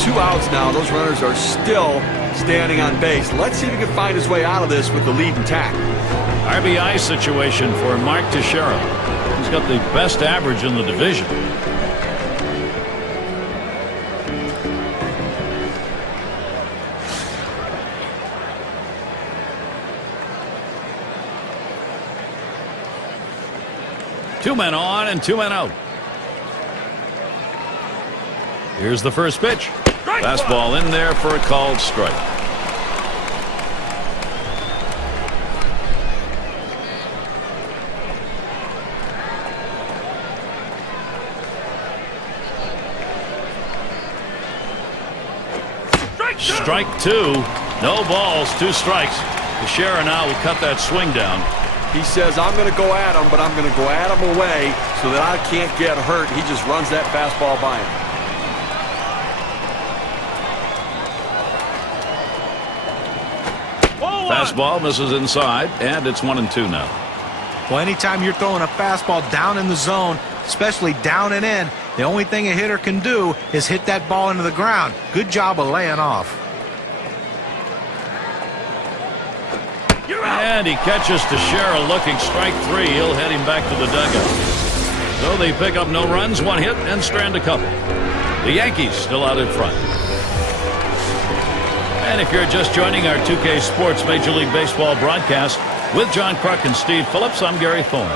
2 outs now. Those runners are still standing on base. Let's see if he can find his way out of this with the lead intact. RBI situation for Mark Teixeira. He's got the best average in the division. Two men on and 2 men out. Here's the first pitch. Fastball in there for a called strike. Strike 2. No balls, 2 strikes. Teixeira now will cut that swing down. He says, I'm going to go at him, but I'm going to go at him away so that I can't get hurt. He just runs that fastball by him. Fastball misses inside, and it's 1-2 now. Well, anytime you're throwing a fastball down in the zone, especially down and in, the only thing a hitter can do is hit that ball into the ground. Good job of laying off. And he catches Teixeira looking. Strike 3. He'll head him back to the dugout. So they pick up no runs, 1 hit, and strand a couple. The Yankees still out in front. And if you're just joining our 2K Sports Major League Baseball broadcast with John Kruk and Steve Phillips, I'm Gary Thorne.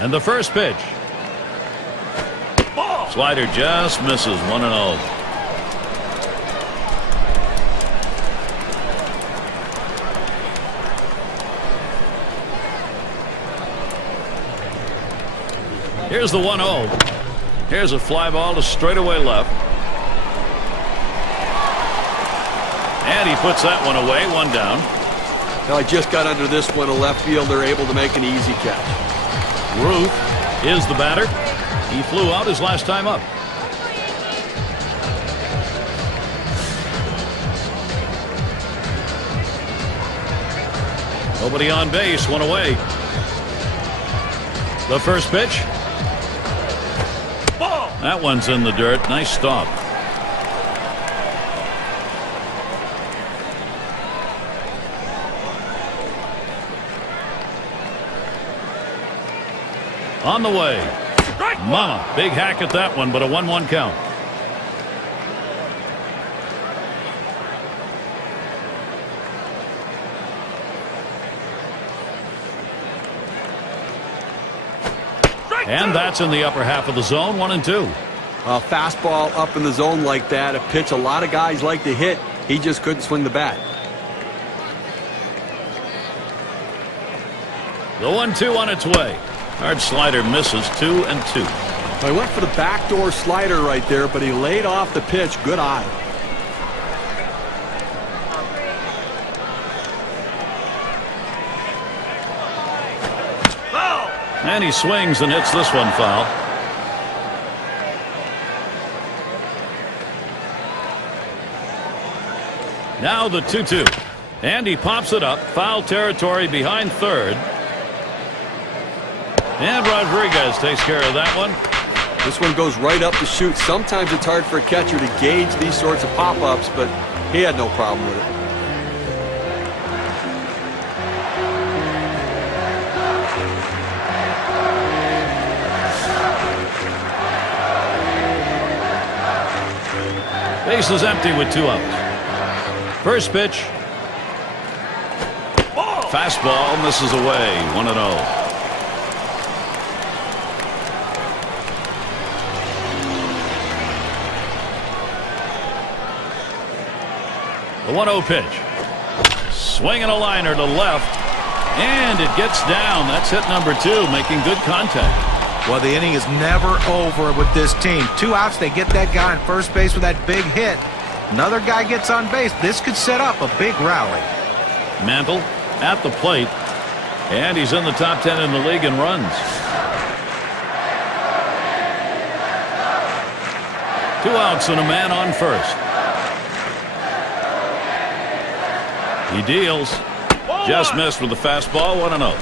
And the first pitch. Slider just misses. 1-0. Here's the 1-0. Here's a fly ball to straightaway left. And he puts that one away. 1 down. Now, I just got under this one. A left fielder able to make an easy catch. Ruth is the batter. He flew out his last time up. Nobody on base. 1 away. The first pitch. That one's in the dirt. Nice stop. On the way. Mama, big hack at that one, but a 1-1 count. And that's in the upper half of the zone, 1-2. A fastball up in the zone like that, a pitch a lot of guys like to hit. He just couldn't swing the bat. The 1-2 on its way. Hard slider misses, 2-2. He went for the backdoor slider right there, but he laid off the pitch. Good eye. Foul. And he swings and hits this one foul. Now the 2-2. And he pops it up. Foul territory behind third. And Rodriguez takes care of that one. This one goes right up to shoot. Sometimes it's hard for a catcher to gauge these sorts of pop-ups, but he had no problem with it. Base is empty with 2 outs. First pitch. Fastball misses away, 1-0. The 1-0 pitch. Swinging a liner to left. And it gets down. That's hit number 2, making good contact. Well, the inning is never over with this team. 2 outs, they get that guy on first base with that big hit. Another guy gets on base. This could set up a big rally. Mantle at the plate. And he's in the top 10 in the league in runs. 2 outs and a man on first. He deals. Just missed with the fastball, 1-0.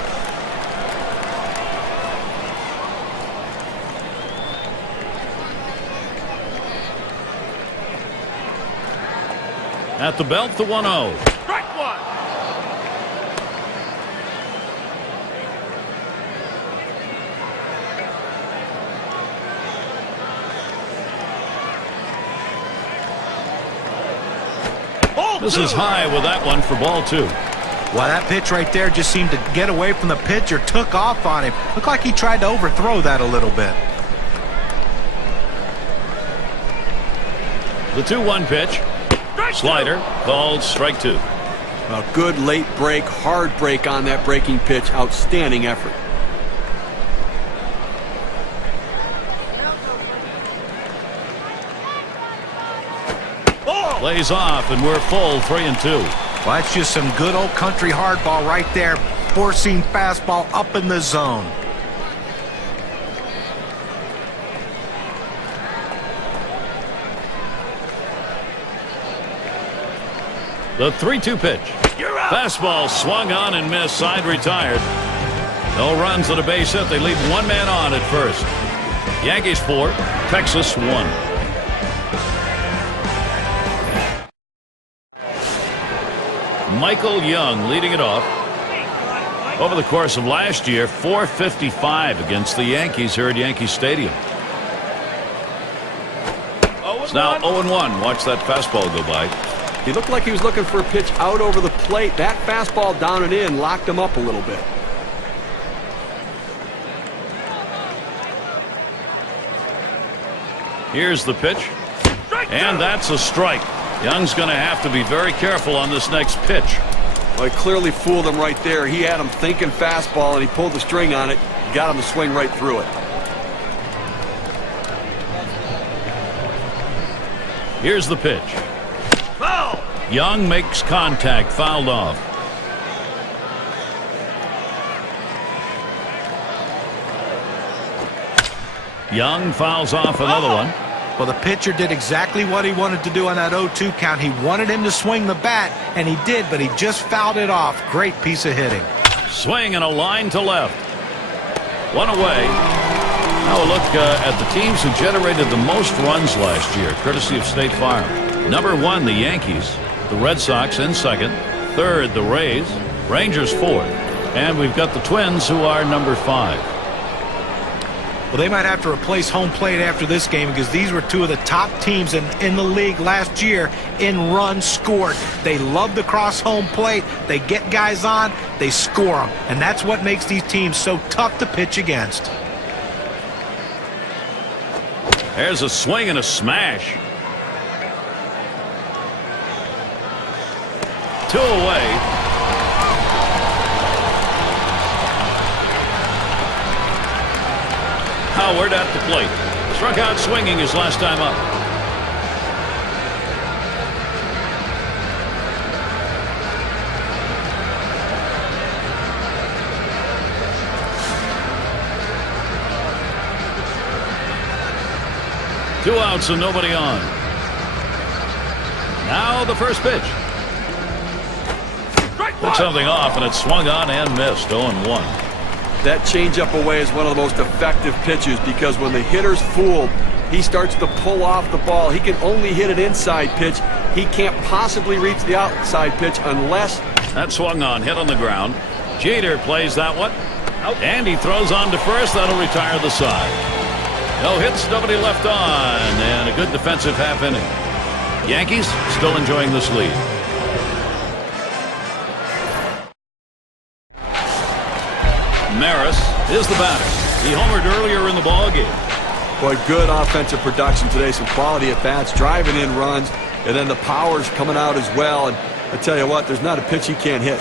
At the belt, the 1-0. Strike one. This is high with that one for ball 2. Well, that pitch right there just seemed to get away from the pitcher, took off on him. Looked like he tried to overthrow that a little bit. The 2-1 pitch. Slider called strike 2. A good late break, hard break on that breaking pitch. Outstanding effort. Lays off, and we're full 3-2. Well, that's just some good old country hardball right there. Forcing fastball up in the zone. The 3-2 pitch. Fastball swung on and missed. Side retired. No runs at a base hit. They leave 1 man on at first. Yankees 4, Texas 1. Michael Young leading it off. Over the course of last year, .455 against the Yankees here at Yankee Stadium. It's now 0-1. Watch that fastball go by. He looked like he was looking for a pitch out over the plate. That fastball down and in locked him up a little bit. Here's the pitch. And that's a strike. Young's going to have to be very careful on this next pitch. Well, he clearly fooled him right there. He had him thinking fastball, and he pulled the string on it. Got him to swing right through it. Here's the pitch. Foul. Young makes contact, fouled off. Young fouls off another one. Well, the pitcher did exactly what he wanted to do on that 0-2 count. He wanted him to swing the bat, and he did, but he just fouled it off. Great piece of hitting. Swing and a line to left. 1 away. Now a look at the teams who generated the most runs last year, courtesy of State Farm. Number 1, the Yankees. The Red Sox in second. Third, the Rays. Rangers fourth. And we've got the Twins, who are number 5. Well, they might have to replace home plate after this game because these were two of the top teams in the league last year in runs scored. They love to cross home plate. They get guys on. They score them. And that's what makes these teams so tough to pitch against. There's a swing and a smash. 2 away. Howard at the plate. Struck out swinging his last time up. Two outs and nobody on. Now the first pitch. Took something off and it swung on and missed. 0-1. That changeup away is one of the most effective pitches because when the hitter's fooled, he starts to pull off the ball. He can only hit an inside pitch. He can't possibly reach the outside pitch unless... That swung on, hit on the ground. Jeter plays that one. And he throws on to first. That'll retire the side. No hits, nobody left on. And a good defensive half inning. Yankees still enjoying this lead. Maris is the batter. He homered earlier in the ball game. Boy, good offensive production today. Some quality at bats, driving in runs, and then the power's coming out as well. And I tell you what, there's not a pitch he can't hit.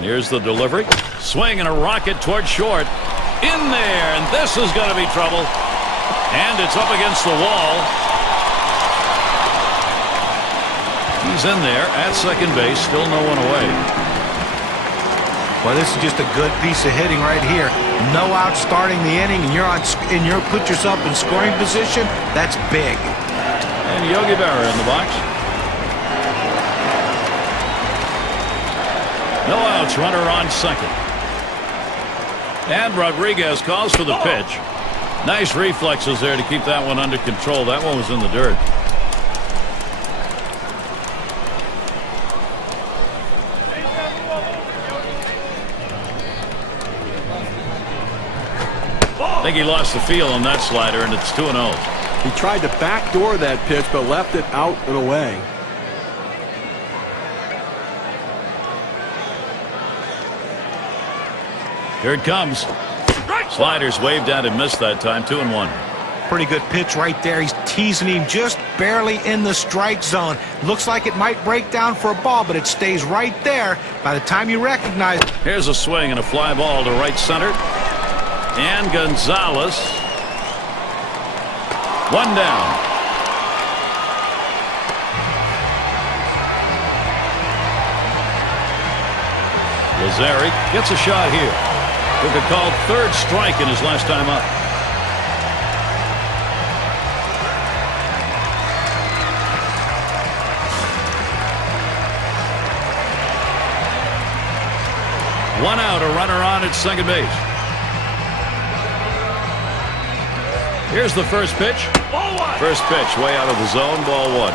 Here's the delivery. Swing and a rocket toward short. In there, and this is going to be trouble. And it's up against the wall. He's in there at second base, still no one away. Well, this is just a good piece of hitting right here. No out starting the inning, and you're put yourself in scoring position. That's big. And Yogi Berra in the box. No outs, runner on second. And Rodriguez calls for the pitch. Nice reflexes there to keep that one under control. That one was in the dirt. I think he lost the feel on that slider, and it's 2-0. He tried to backdoor that pitch, but left it out and away. Here it comes. Sliders waved at and missed that time. 2-1. Pretty good pitch right there. He's teasing him just barely in the strike zone. Looks like it might break down for a ball, but it stays right there. By the time you recognize it. Here's a swing and a fly ball to right center. And Gonzalez. One down. Lazari gets a shot here. Took a called third strike in his last time up. One out, a runner on at second base. Here's the first pitch. Ball one. First pitch way out of the zone, ball one.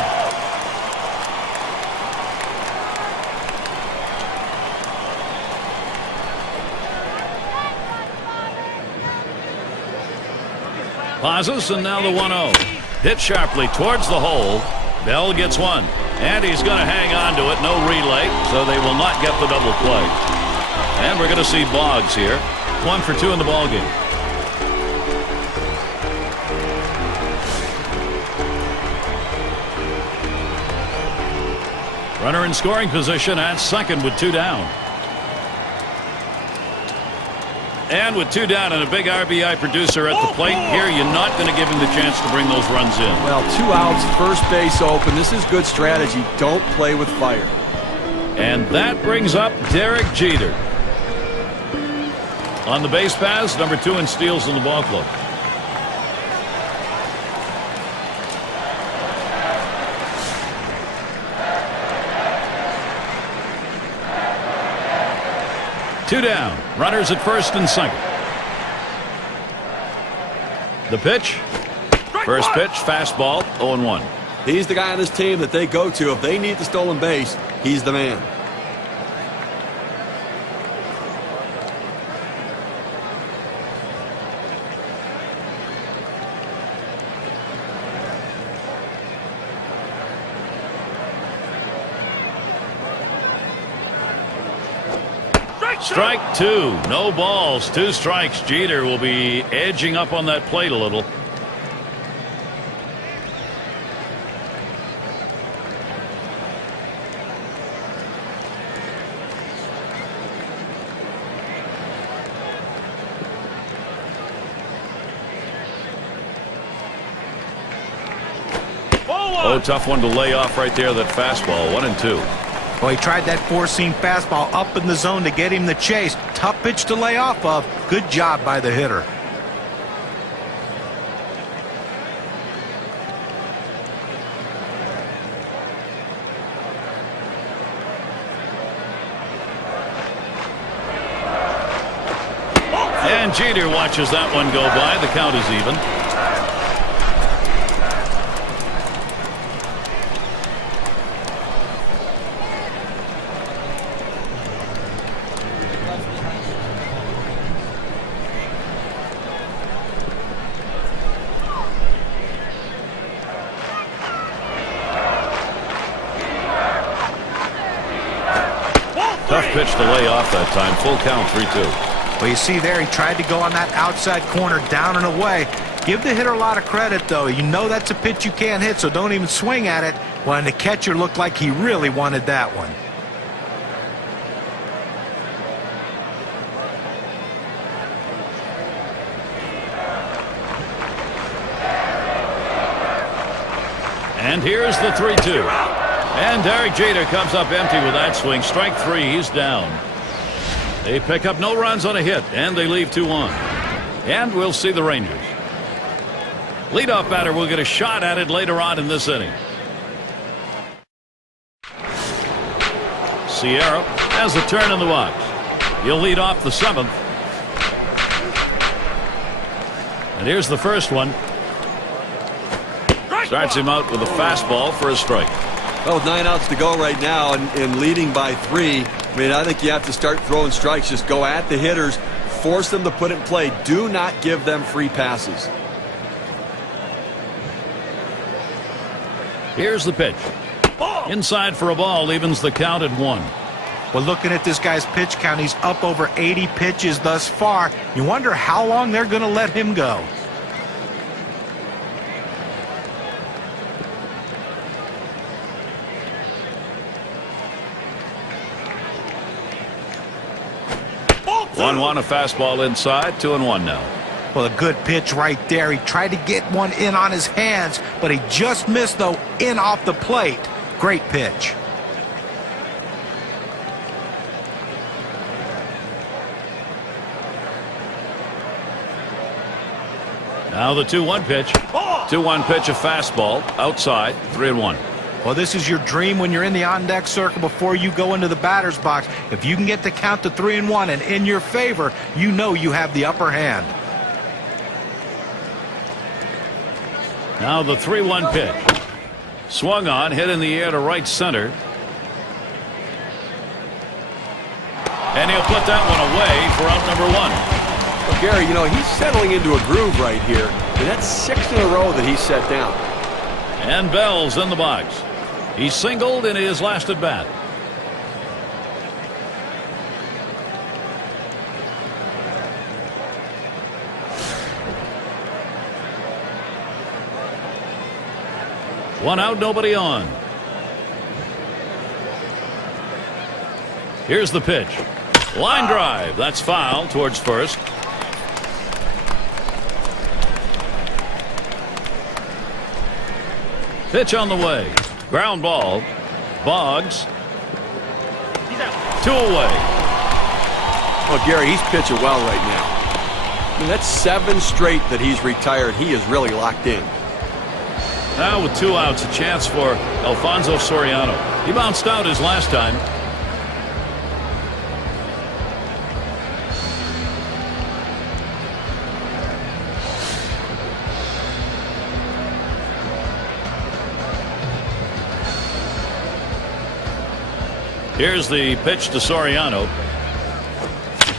Pauses, and now the 1-0. Hit sharply towards the hole. Bell gets one. And he's going to hang on to it. No relay, so they will not get the double play. And we're going to see Boggs here. 1 for 2 in the ball game. Runner in scoring position at second with 2 down. And with 2 down and a big RBI producer at the plate, here you're not going to give him the chance to bring those runs in. Well, 2 outs, first base open. This is good strategy. Don't play with fire. And that brings up Derek Jeter. On the base paths, number 2 in steals in the ball club. Two down. Runners at first and second. The pitch. First pitch, fastball, 0-1. He's the guy on this team that they go to. If they need the stolen base, he's the man. Strike two. No balls. 2 strikes. Jeter will be edging up on that plate a little. Oh, tough one to lay off right there. That fastball. 1-2. Well, he tried that four-seam fastball up in the zone to get him the chase. Tough pitch to lay off of. Good job by the hitter. And Jeter watches that one go by. The count is even. Tough pitch to lay off that time. Full count, 3-2. Well, you see there, he tried to go on that outside corner, down and away. Give the hitter a lot of credit, though. You know that's a pitch you can't hit, so don't even swing at it. Well, and the catcher looked like he really wanted that one. And here's the 3-2. And Derek Jeter comes up empty with that swing. Strike 3. He's down. They pick up no runs on a hit, and they leave 2 on. And we'll see the Rangers. Leadoff batter will get a shot at it later on in this inning. Sierra has a turn in the box. He'll lead off the 7th. And here's the first one. Starts him out with a fastball for a strike. Well, with 9 outs to go right now and leading by 3, I mean, I think you have to start throwing strikes. Just go at the hitters, force them to put it in play. Do not give them free passes. Here's the pitch. Inside for a ball, evens the count at 1. Well, looking at this guy's pitch count, he's up over 80 pitches thus far. You wonder how long they're going to let him go. One, a fastball inside, 2-1 now. Well, a good pitch right there. He tried to get one in on his hands, but he just missed, though, in off the plate. Great pitch. Now the 2-1 pitch. 2-1 pitch, a fastball, outside, 3-1. Well, this is your dream when you're in the on-deck circle before you go into the batter's box. If you can get the count to 3-1 and in your favor, you know you have the upper hand. Now the 3-1 pitch. Swung on, hit in the air to right center. And he'll put that one away for out number 1. Well, Gary, you know, he's settling into a groove right here, and that's 6 in a row that he's set down. And Bell's in the box. He singled in his last at bat. One out, nobody on. Here's the pitch. Line drive. That's foul towards first. Pitch on the way. Ground ball. Boggs. 2 away. Oh, Gary, he's pitching well right now. I mean, that's 7 straight that he's retired. He is really locked in. Now with 2 outs, a chance for Alfonso Soriano. He bounced out his last time. Here's the pitch to Soriano.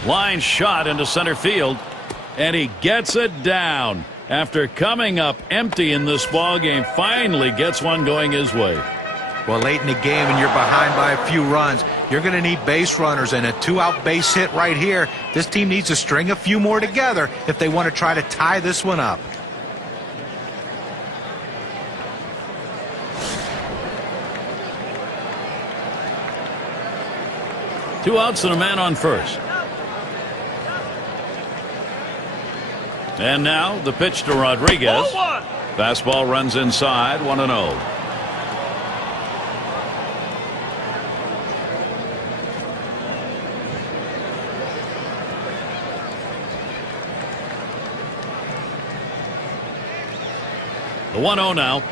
Line shot into center field, and he gets it down. After coming up empty in this ball game, finally gets one going his way. Well, late in the game and you're behind by a few runs, you're going to need base runners, and a 2-out base hit right here. This team needs to string a few more together if they want to try to tie this one up. Two outs and a man on first. And now the pitch to Rodriguez. Fastball runs inside, 1-0. The 1-0 now.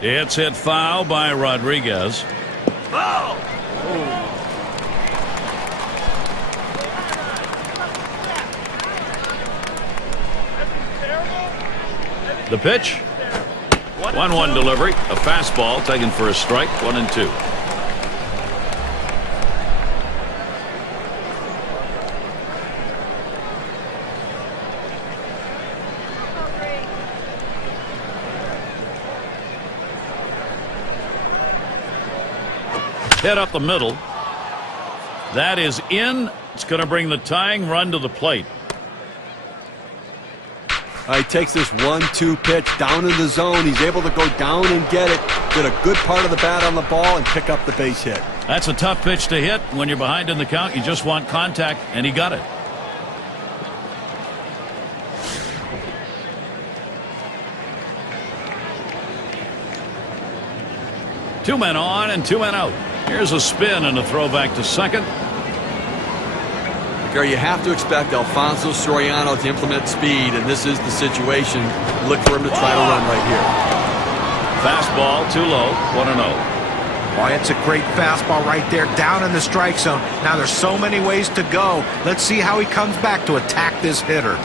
It's hit foul by Rodriguez. Foul! The pitch. 1-1 delivery. A fastball taken for a strike. 1-2. Hit up the middle. That is in. It's going to bring the tying run to the plate. He takes this 1-2 pitch down in the zone. He's able to go down and get it. Get a good part of the bat on the ball and pick up the base hit. That's a tough pitch to hit. When you're behind in the count, you just want contact, and he got it. Two men on and 2 men out. Here's a spin and a throw back to second. Gary, you have to expect Alfonso Soriano to implement speed, and this is the situation. Look for him to try to run right here. Fastball too low, 1-0. Boy, it's a great fastball right there down in the strike zone. Now there's so many ways to go. Let's see how he comes back to attack this hitter.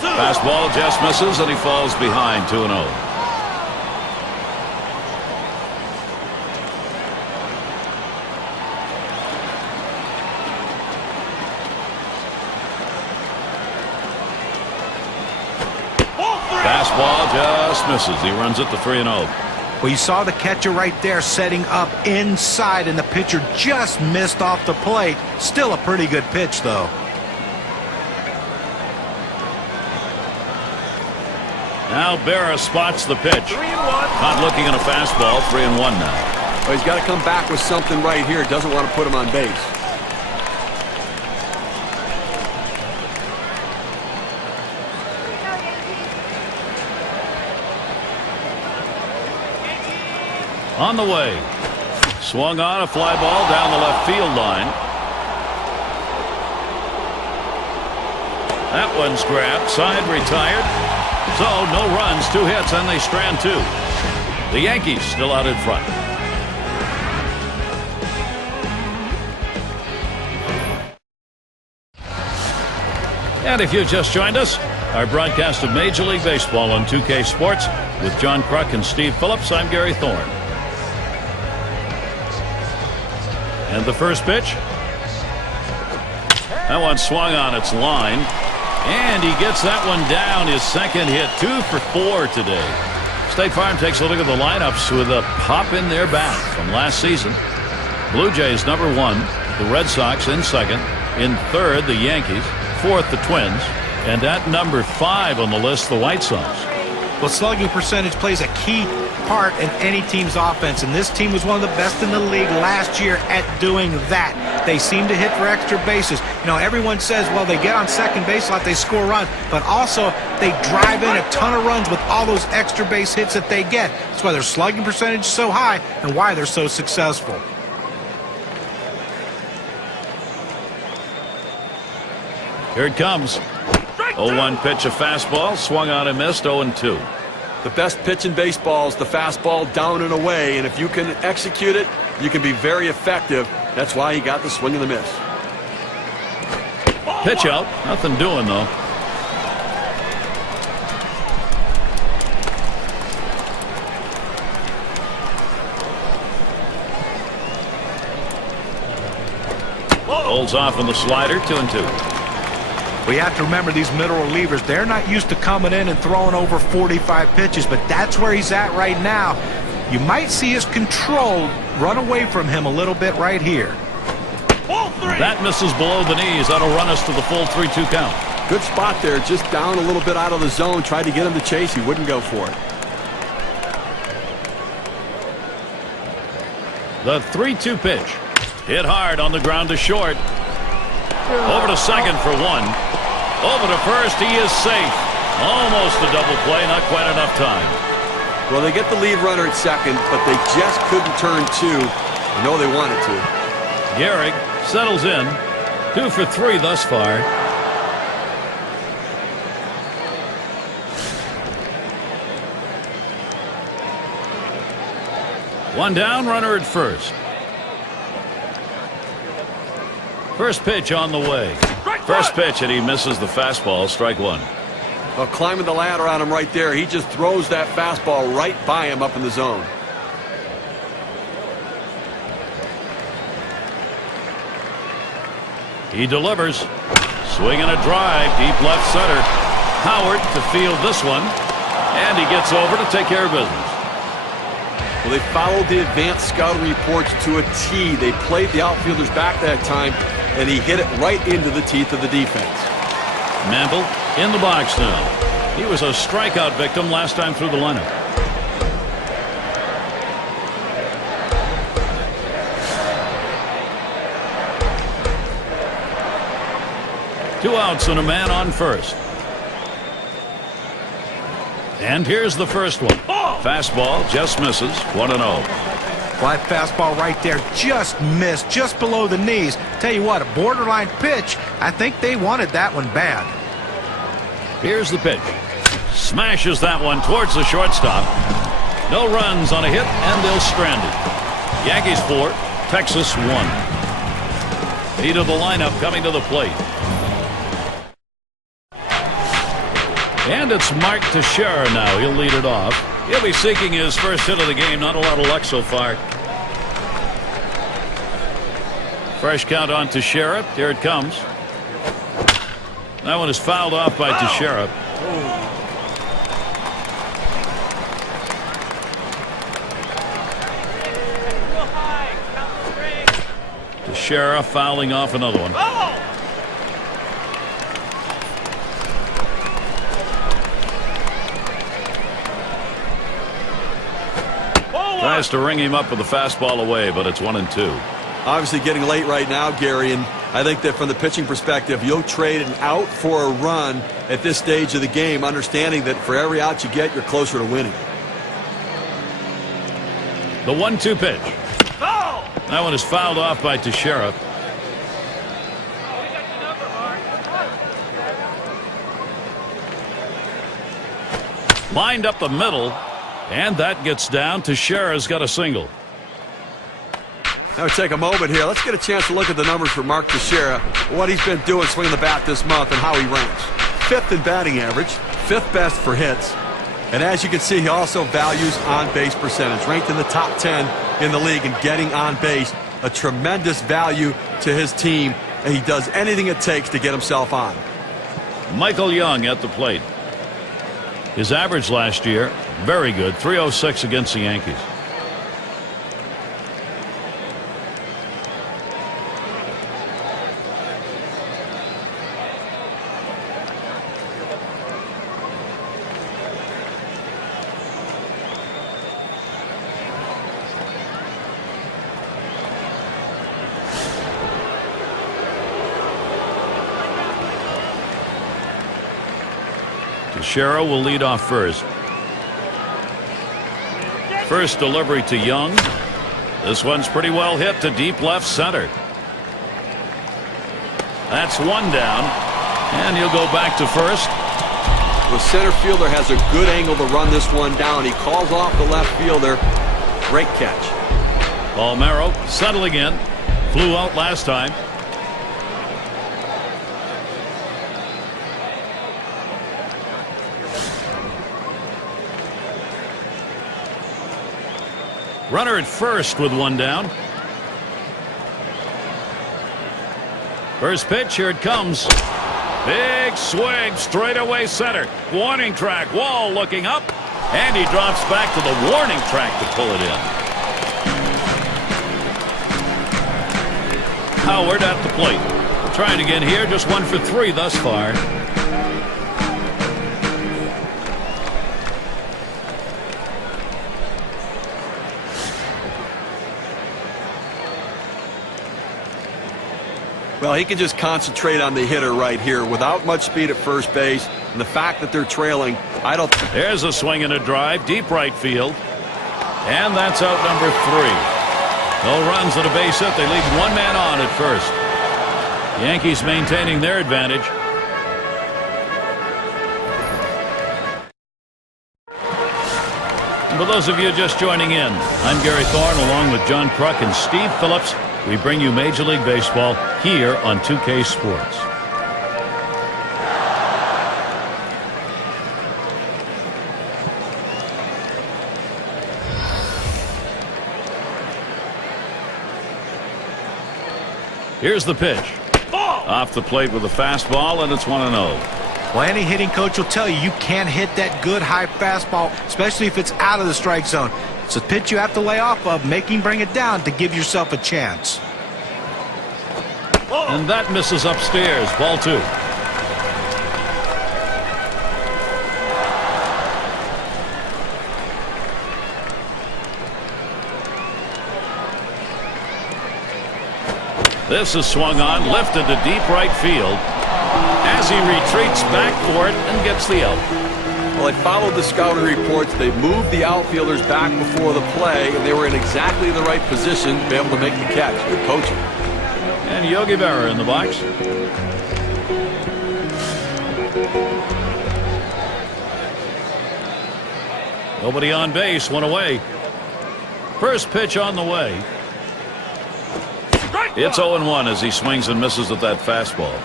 Fastball just misses, and he falls behind 2-0. Fastball just misses. He runs it to 3-0. Well, you saw the catcher right there setting up inside, and the pitcher just missed off the plate. Still a pretty good pitch, though. Now Berra spots the pitch. 3-1. Not looking at a fastball. 3-1 now. Well, he's got to come back with something right here. Doesn't want to put him on base. On the way. Swung on a fly ball down the left field line. That one's grabbed. Side retired. So no runs, 2 hits, and they strand 2. The Yankees still out in front. And if you've just joined us, our broadcast of Major League Baseball on 2K Sports with John Kruk and Steve Phillips. I'm Gary Thorne. And the first pitch. That one swung on its line. And he gets that one down. His second hit. 2 for 4 today. State Farm takes a look at the lineups with a pop in their bat from last season. Blue Jays number 1. The Red Sox in second. In third, the Yankees. Fourth, the Twins. And at number 5 on the list, the White Sox. Well, slugging percentage plays a key part in any team's offense, and this team was one of the best in the league last year at doing that. They seem to hit for extra bases. You know, everyone says, well, they get on second base a lot, they score runs, but also they drive in a ton of runs with all those extra base hits that they get. That's why their slugging percentage is so high and why they're so successful. Here it comes. 0-1 pitch, a fastball, swung on and missed. 0-2. The best pitch in baseball is the fastball down and away, and if you can execute it, you can be very effective. That's why he got the swing and the miss. Pitch out. Nothing doing, though. Holds off on the slider, 2-2. We have to remember these middle relievers, they're not used to coming in and throwing over 45 pitches, but that's where he's at right now. You might see his control run away from him a little bit right here. That misses below the knees. That'll run us to the full 3-2 count. Good spot there, just down a little bit out of the zone. Tried to get him to chase. He wouldn't go for it. The 3-2 pitch. Hit hard on the ground to short. Over to second for one. Over to first. He is safe. Almost a double play. Not quite enough time. Well, they get the lead runner at second, but they just couldn't turn two. I know they wanted to. Gehrig settles in. 2 for 3 thus far. One down, runner at first. First pitch on the way. First pitch, and he misses the fastball. Strike one. Well, climbing the ladder on him right there. He just throws that fastball right by him up in the zone. He delivers. Swing and a drive. Deep left center. Howard to field this one. And he gets over to take care of business. Well, they followed the advanced scouting reports to a T. They played the outfielders back that time, and he hit it right into the teeth of the defense. Mantle in the box now. He was a strikeout victim last time through the lineup. Two outs and a man on first. And here's the first one. Fastball just misses. 1-0. Well, that fastball right there just missed, just below the knees. Tell you what, a borderline pitch. I think they wanted that one bad. Here's the pitch. Smashes that one towards the shortstop. No runs on a hit, and they'll strand it. Yankees 4, Texas 1. Lead of the lineup coming to the plate. And it's Mark Teixeira now. He'll lead it off. He'll be seeking his first hit of the game. Not a lot of luck so far. Fresh count on Teixeira. Here it comes. That one is fouled off by Teixeira. Teixeira fouling off another one. Tries to ring him up with the fastball away, but it's 1-2. Obviously getting late right now, Gary, and I think that from the pitching perspective, you'll trade an out for a run at this stage of the game, understanding that for every out you get, you're closer to winning. The 1-2 pitch. That one is fouled off by Teixeira. Lined up the middle. And that gets down. Teixeira's got a single. Now we take a moment here. Let's get a chance to look at the numbers for Mark Teixeira, what he's been doing swinging the bat this month and how he ranks. 5th in batting average, 5th best for hits. And as you can see, he also values on-base percentage. Ranked in the top 10 in the league in getting on base. A tremendous value to his team. And he does anything it takes to get himself on. Michael Young at the plate. His average last year, very good, 306 against the Yankees. Teixeira will lead off first. First delivery to Young. This one's pretty well hit to deep left center. That's one down. And he'll go back to first. The center fielder has a good angle to run this one down. He calls off the left fielder. Great catch. Palmeiro settling in. Flew out last time. Runner at first with one down. First pitch, here it comes. Big swing, straightaway center. Warning track, Wall looking up. And he drops back to the warning track to pull it in. Howard at the plate. Trying again here, just 1 for 3 thus far. Well, he can just concentrate on the hitter right here without much speed at first base. And the fact that they're trailing, I don't... There's a swing and a drive, deep right field. And that's out number 3. No runs and a base hit. They leave 1 man on at first. Yankees maintaining their advantage. And for those of you just joining in, I'm Gary Thorne along with John Kruk and Steve Phillips. We bring you Major League Baseball here on 2K Sports. Here's the pitch. Off the plate with a fastball, and it's 1-0. Well, any hitting coach will tell you you can't hit that good high fastball, especially if it's out of the strike zone. It's a pitch you have to lay off of, bring it down to give yourself a chance. And that misses upstairs. Ball 2. This is swung on, lifted to deep right field as he retreats back for it and gets the out. Well, they followed the scouting reports. They moved the outfielders back before the play, and they were in exactly the right position to be able to make the catch. Good coaching. And Yogi Berra in the box. Nobody on base, 1 away. First pitch on the way. It's 0-1 as he swings and misses at that fastball.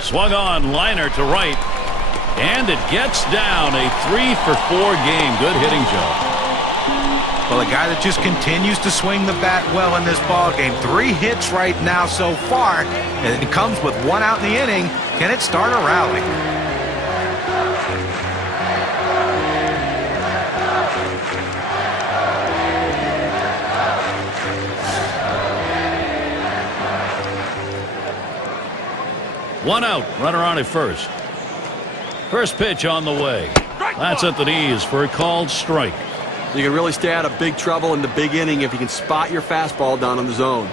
Swung on, liner to right. And it gets down. A 3-for-4 game. Good hitting job. Well, a guy that just continues to swing the bat well in this ball game. 3 hits right now so far, and it comes with 1 out in the inning. Can it start a rally? One out, runner on at first. First pitch on the way. That's at the knees for a called strike. You can really stay out of big trouble in the big inning if you can spot your fastball down in the zone.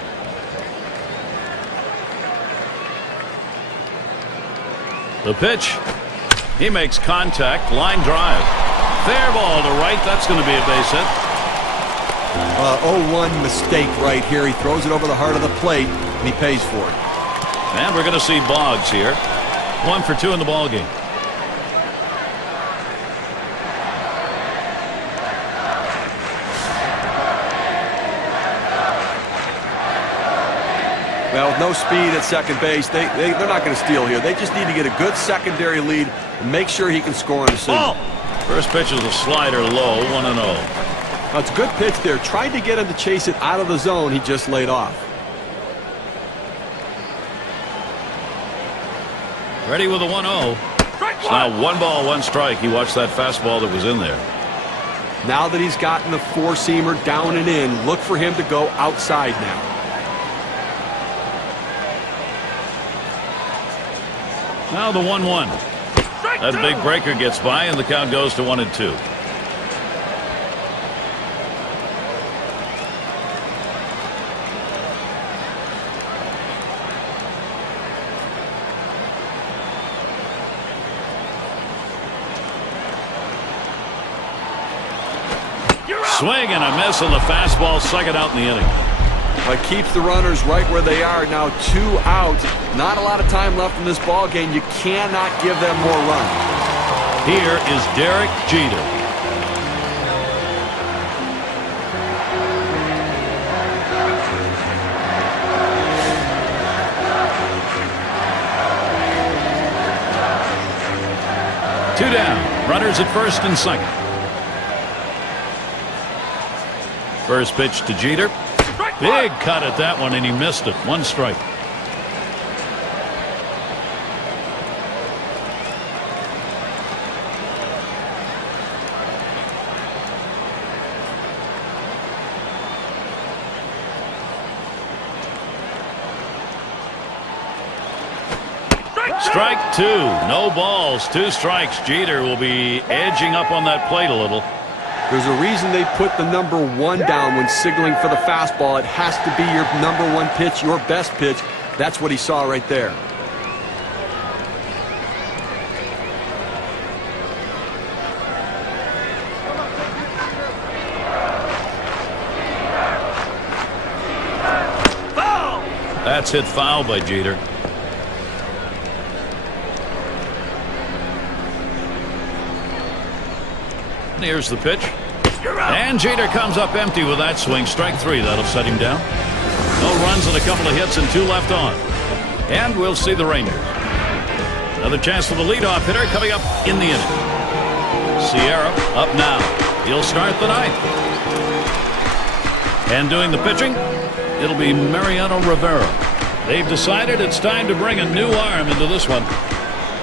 The pitch. He makes contact. Line drive. Fair ball to right. That's going to be a base hit. 0-1 mistake right here. He throws it over the heart of the plate, and he pays for it. And we're going to see Boggs here. 1 for 2 in the ball game. Well, with no speed at second base, they're not going to steal here. They just need to get a good secondary lead and make sure he can score on the single. First pitch is a slider low, 1-0. Now, it's a good pitch there. Tried to get him to chase it out of the zone. He just laid off. Ready with a 1-0. It's now 1 ball, 1 strike. He watched that fastball that was in there. Now that he's gotten the 4-seamer down and in, look for him to go outside now. Now the 1-1. That big breaker gets by, and the count goes to 1-2. Swing and a miss on the fastball, second out in the inning. But keeps the runners right where they are. Now 2 out. Not a lot of time left in this ball game. You cannot give them more runs. Here is Derek Jeter. Two down. Runners at first and second. First pitch to Jeter. Big cut at that one, and he missed it. One strike. Strike two. No balls. Two strikes. Jeter will be edging up on that plate a little. There's a reason they put the number 1 down when signaling for the fastball. It has to be your number 1 pitch, your best pitch. That's what he saw right there. Foul! That's hit foul by Jeter. Here's the pitch. And Jeter comes up empty with that swing. Strike three. That'll set him down. No runs and a couple of hits and 2 left on. And we'll see the Rangers. Another chance for the leadoff hitter coming up in the inning. Sierra up now. He'll start the 9th. And doing the pitching, it'll be Mariano Rivera. They've decided it's time to bring a new arm into this one.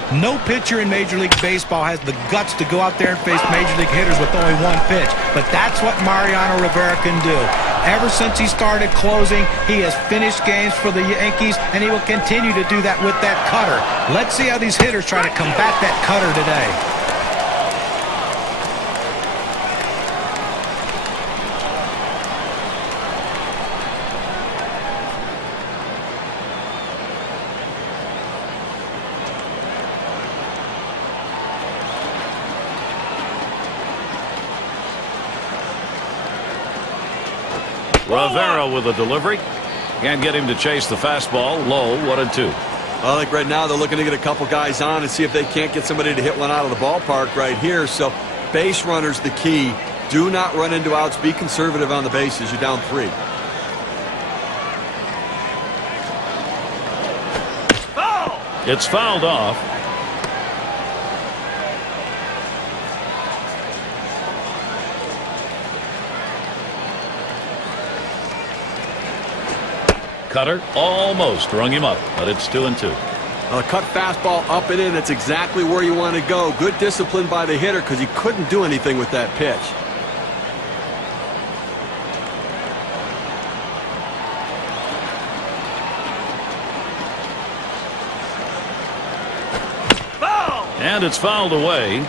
No pitcher in Major League Baseball has the guts to go out there and face Major League hitters with only 1 pitch. But that's what Mariano Rivera can do. Ever since he started closing, he has finished games for the Yankees, and he will continue to do that with that cutter. Let's see how these hitters try to combat that cutter today. Rivera with a delivery. Can't get him to chase the fastball. Low, 1-2. I think right now they're looking to get a couple guys on and see if they can't get somebody to hit one out of the ballpark right here. So base runner's the key. Do not run into outs. Be conservative on the bases. You're down 3. Foul! It's fouled off. Cutter almost rung him up, but it's 2-2. A cut fastball up and in. That's exactly where you want to go. Good discipline by the hitter because he couldn't do anything with that pitch. Foul! And it's fouled away.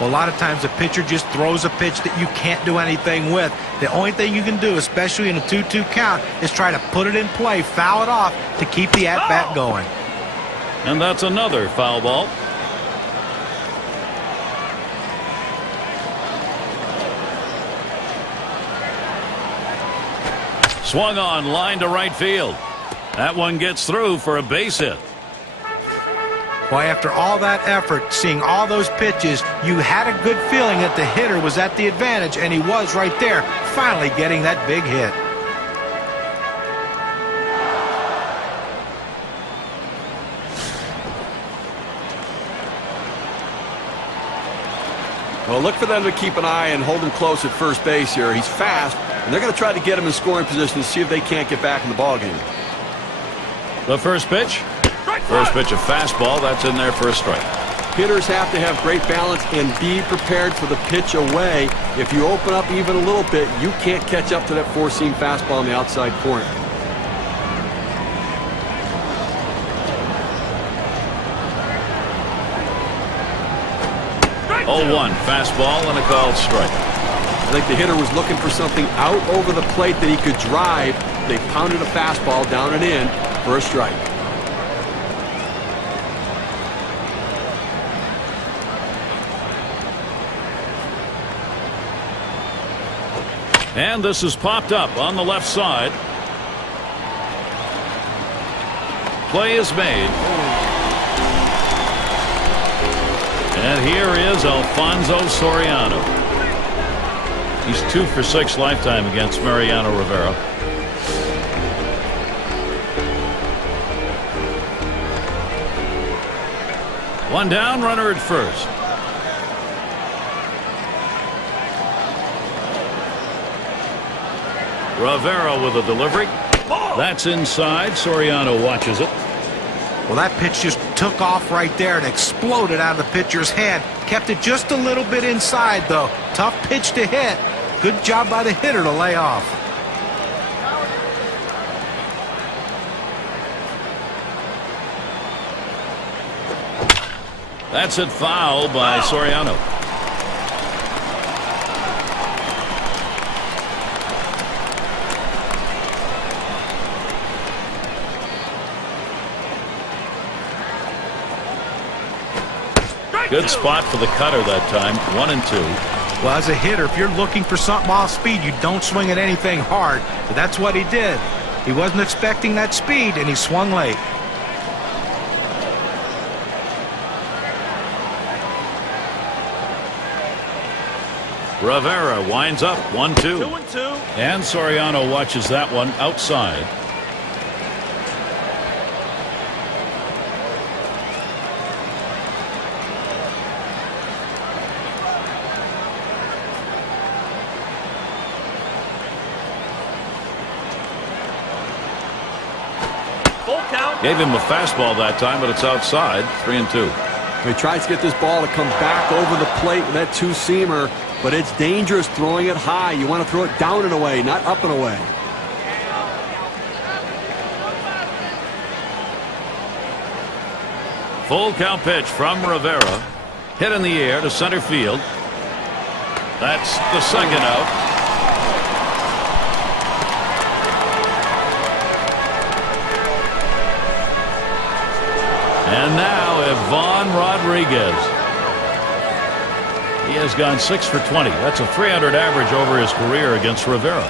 Well, a lot of times the pitcher just throws a pitch that you can't do anything with. The only thing you can do, especially in a 2-2 count, is try to put it in play, foul it off to keep the at-bat going. And that's another foul ball. Swung on, line to right field. That one gets through for a base hit. Boy, after all that effort, seeing all those pitches, you had a good feeling that the hitter was at the advantage, and he was right there, finally getting that big hit. Well, look for them to keep an eye and hold him close at first base here. He's fast, and they're going to try to get him in scoring position to see if they can't get back in the ballgame. The first pitch. First pitch, a fastball. That's in there for a strike. Hitters have to have great balance and be prepared for the pitch away. If you open up even a little bit, you can't catch up to that four-seam fastball in the outside corner. Oh, 1 fastball and a called strike. I think the hitter was looking for something out over the plate that he could drive. They pounded a fastball down and in for a strike. And this is popped up on the left side. Play is made. And here is Alfonso Soriano. He's 2 for 6 lifetime against Mariano Rivera. One down, runner at first. Rivera with a delivery. That's inside. Soriano watches it. Well, that pitch just took off right there and exploded out of the pitcher's hand. Kept it just a little bit inside, though. Tough pitch to hit. Good job by the hitter to lay off. That's it, foul by Soriano. Good spot for the cutter that time. 1-2. Well, as a hitter, if you're looking for something off speed, you don't swing at anything hard. But that's what he did. He wasn't expecting that speed, and he swung late. Rivera winds up 1-2. 2-2. And Soriano watches that one outside. Gave him a fastball that time, but it's outside. 3-2. He tries to get this ball to come back over the plate with that two-seamer, but it's dangerous throwing it high. You want to throw it down and away, not up and away. Full count pitch from Rivera. Hit in the air to center field. That's the second out. And now Ivan Rodriguez. He has gone 6 for 20. That's a .300 average over his career against Rivera.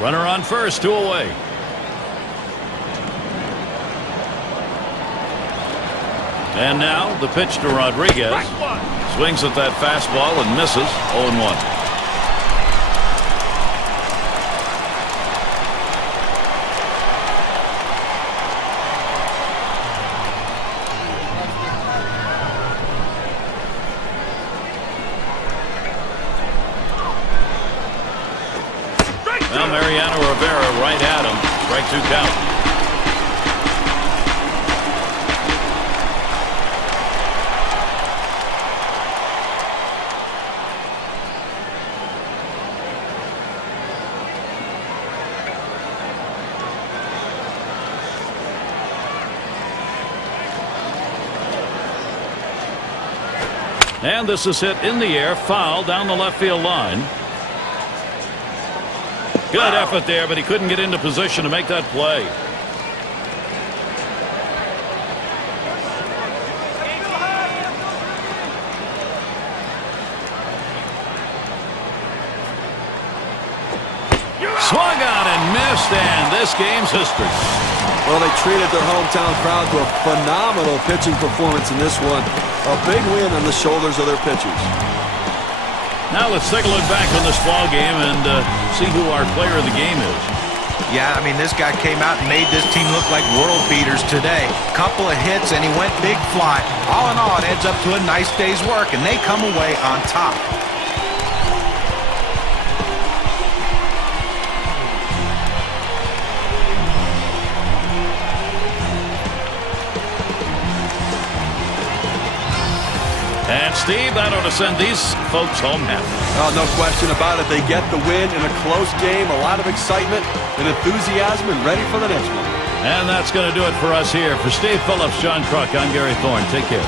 Runner on first, 2 away. And now the pitch to Rodriguez. Swings at that fastball and misses. 0-1. Well, Mariano Rivera right at him. Strike 2 count. And this is hit in the air, foul down the left field line. Good effort there, but he couldn't get into position to make that play. Swung on and missed, and this game's history. Well, they treated their hometown crowd to a phenomenal pitching performance in this one. A big win on the shoulders of their pitchers. Now let's take a look back on this ball game and see who our player of the game is. Yeah, I mean, this guy came out and made this team look like world beaters today. Couple of hits, and he went big fly. All in all, it adds up to a nice day's work, and they come away on top. And Steve, that ought to send these folks home happy. Oh, no question about it. They get the win in a close game, a lot of excitement and enthusiasm, and ready for the next one. And that's going to do it for us here. For Steve Phillips, John Kruk, I'm Gary Thorne. Take care.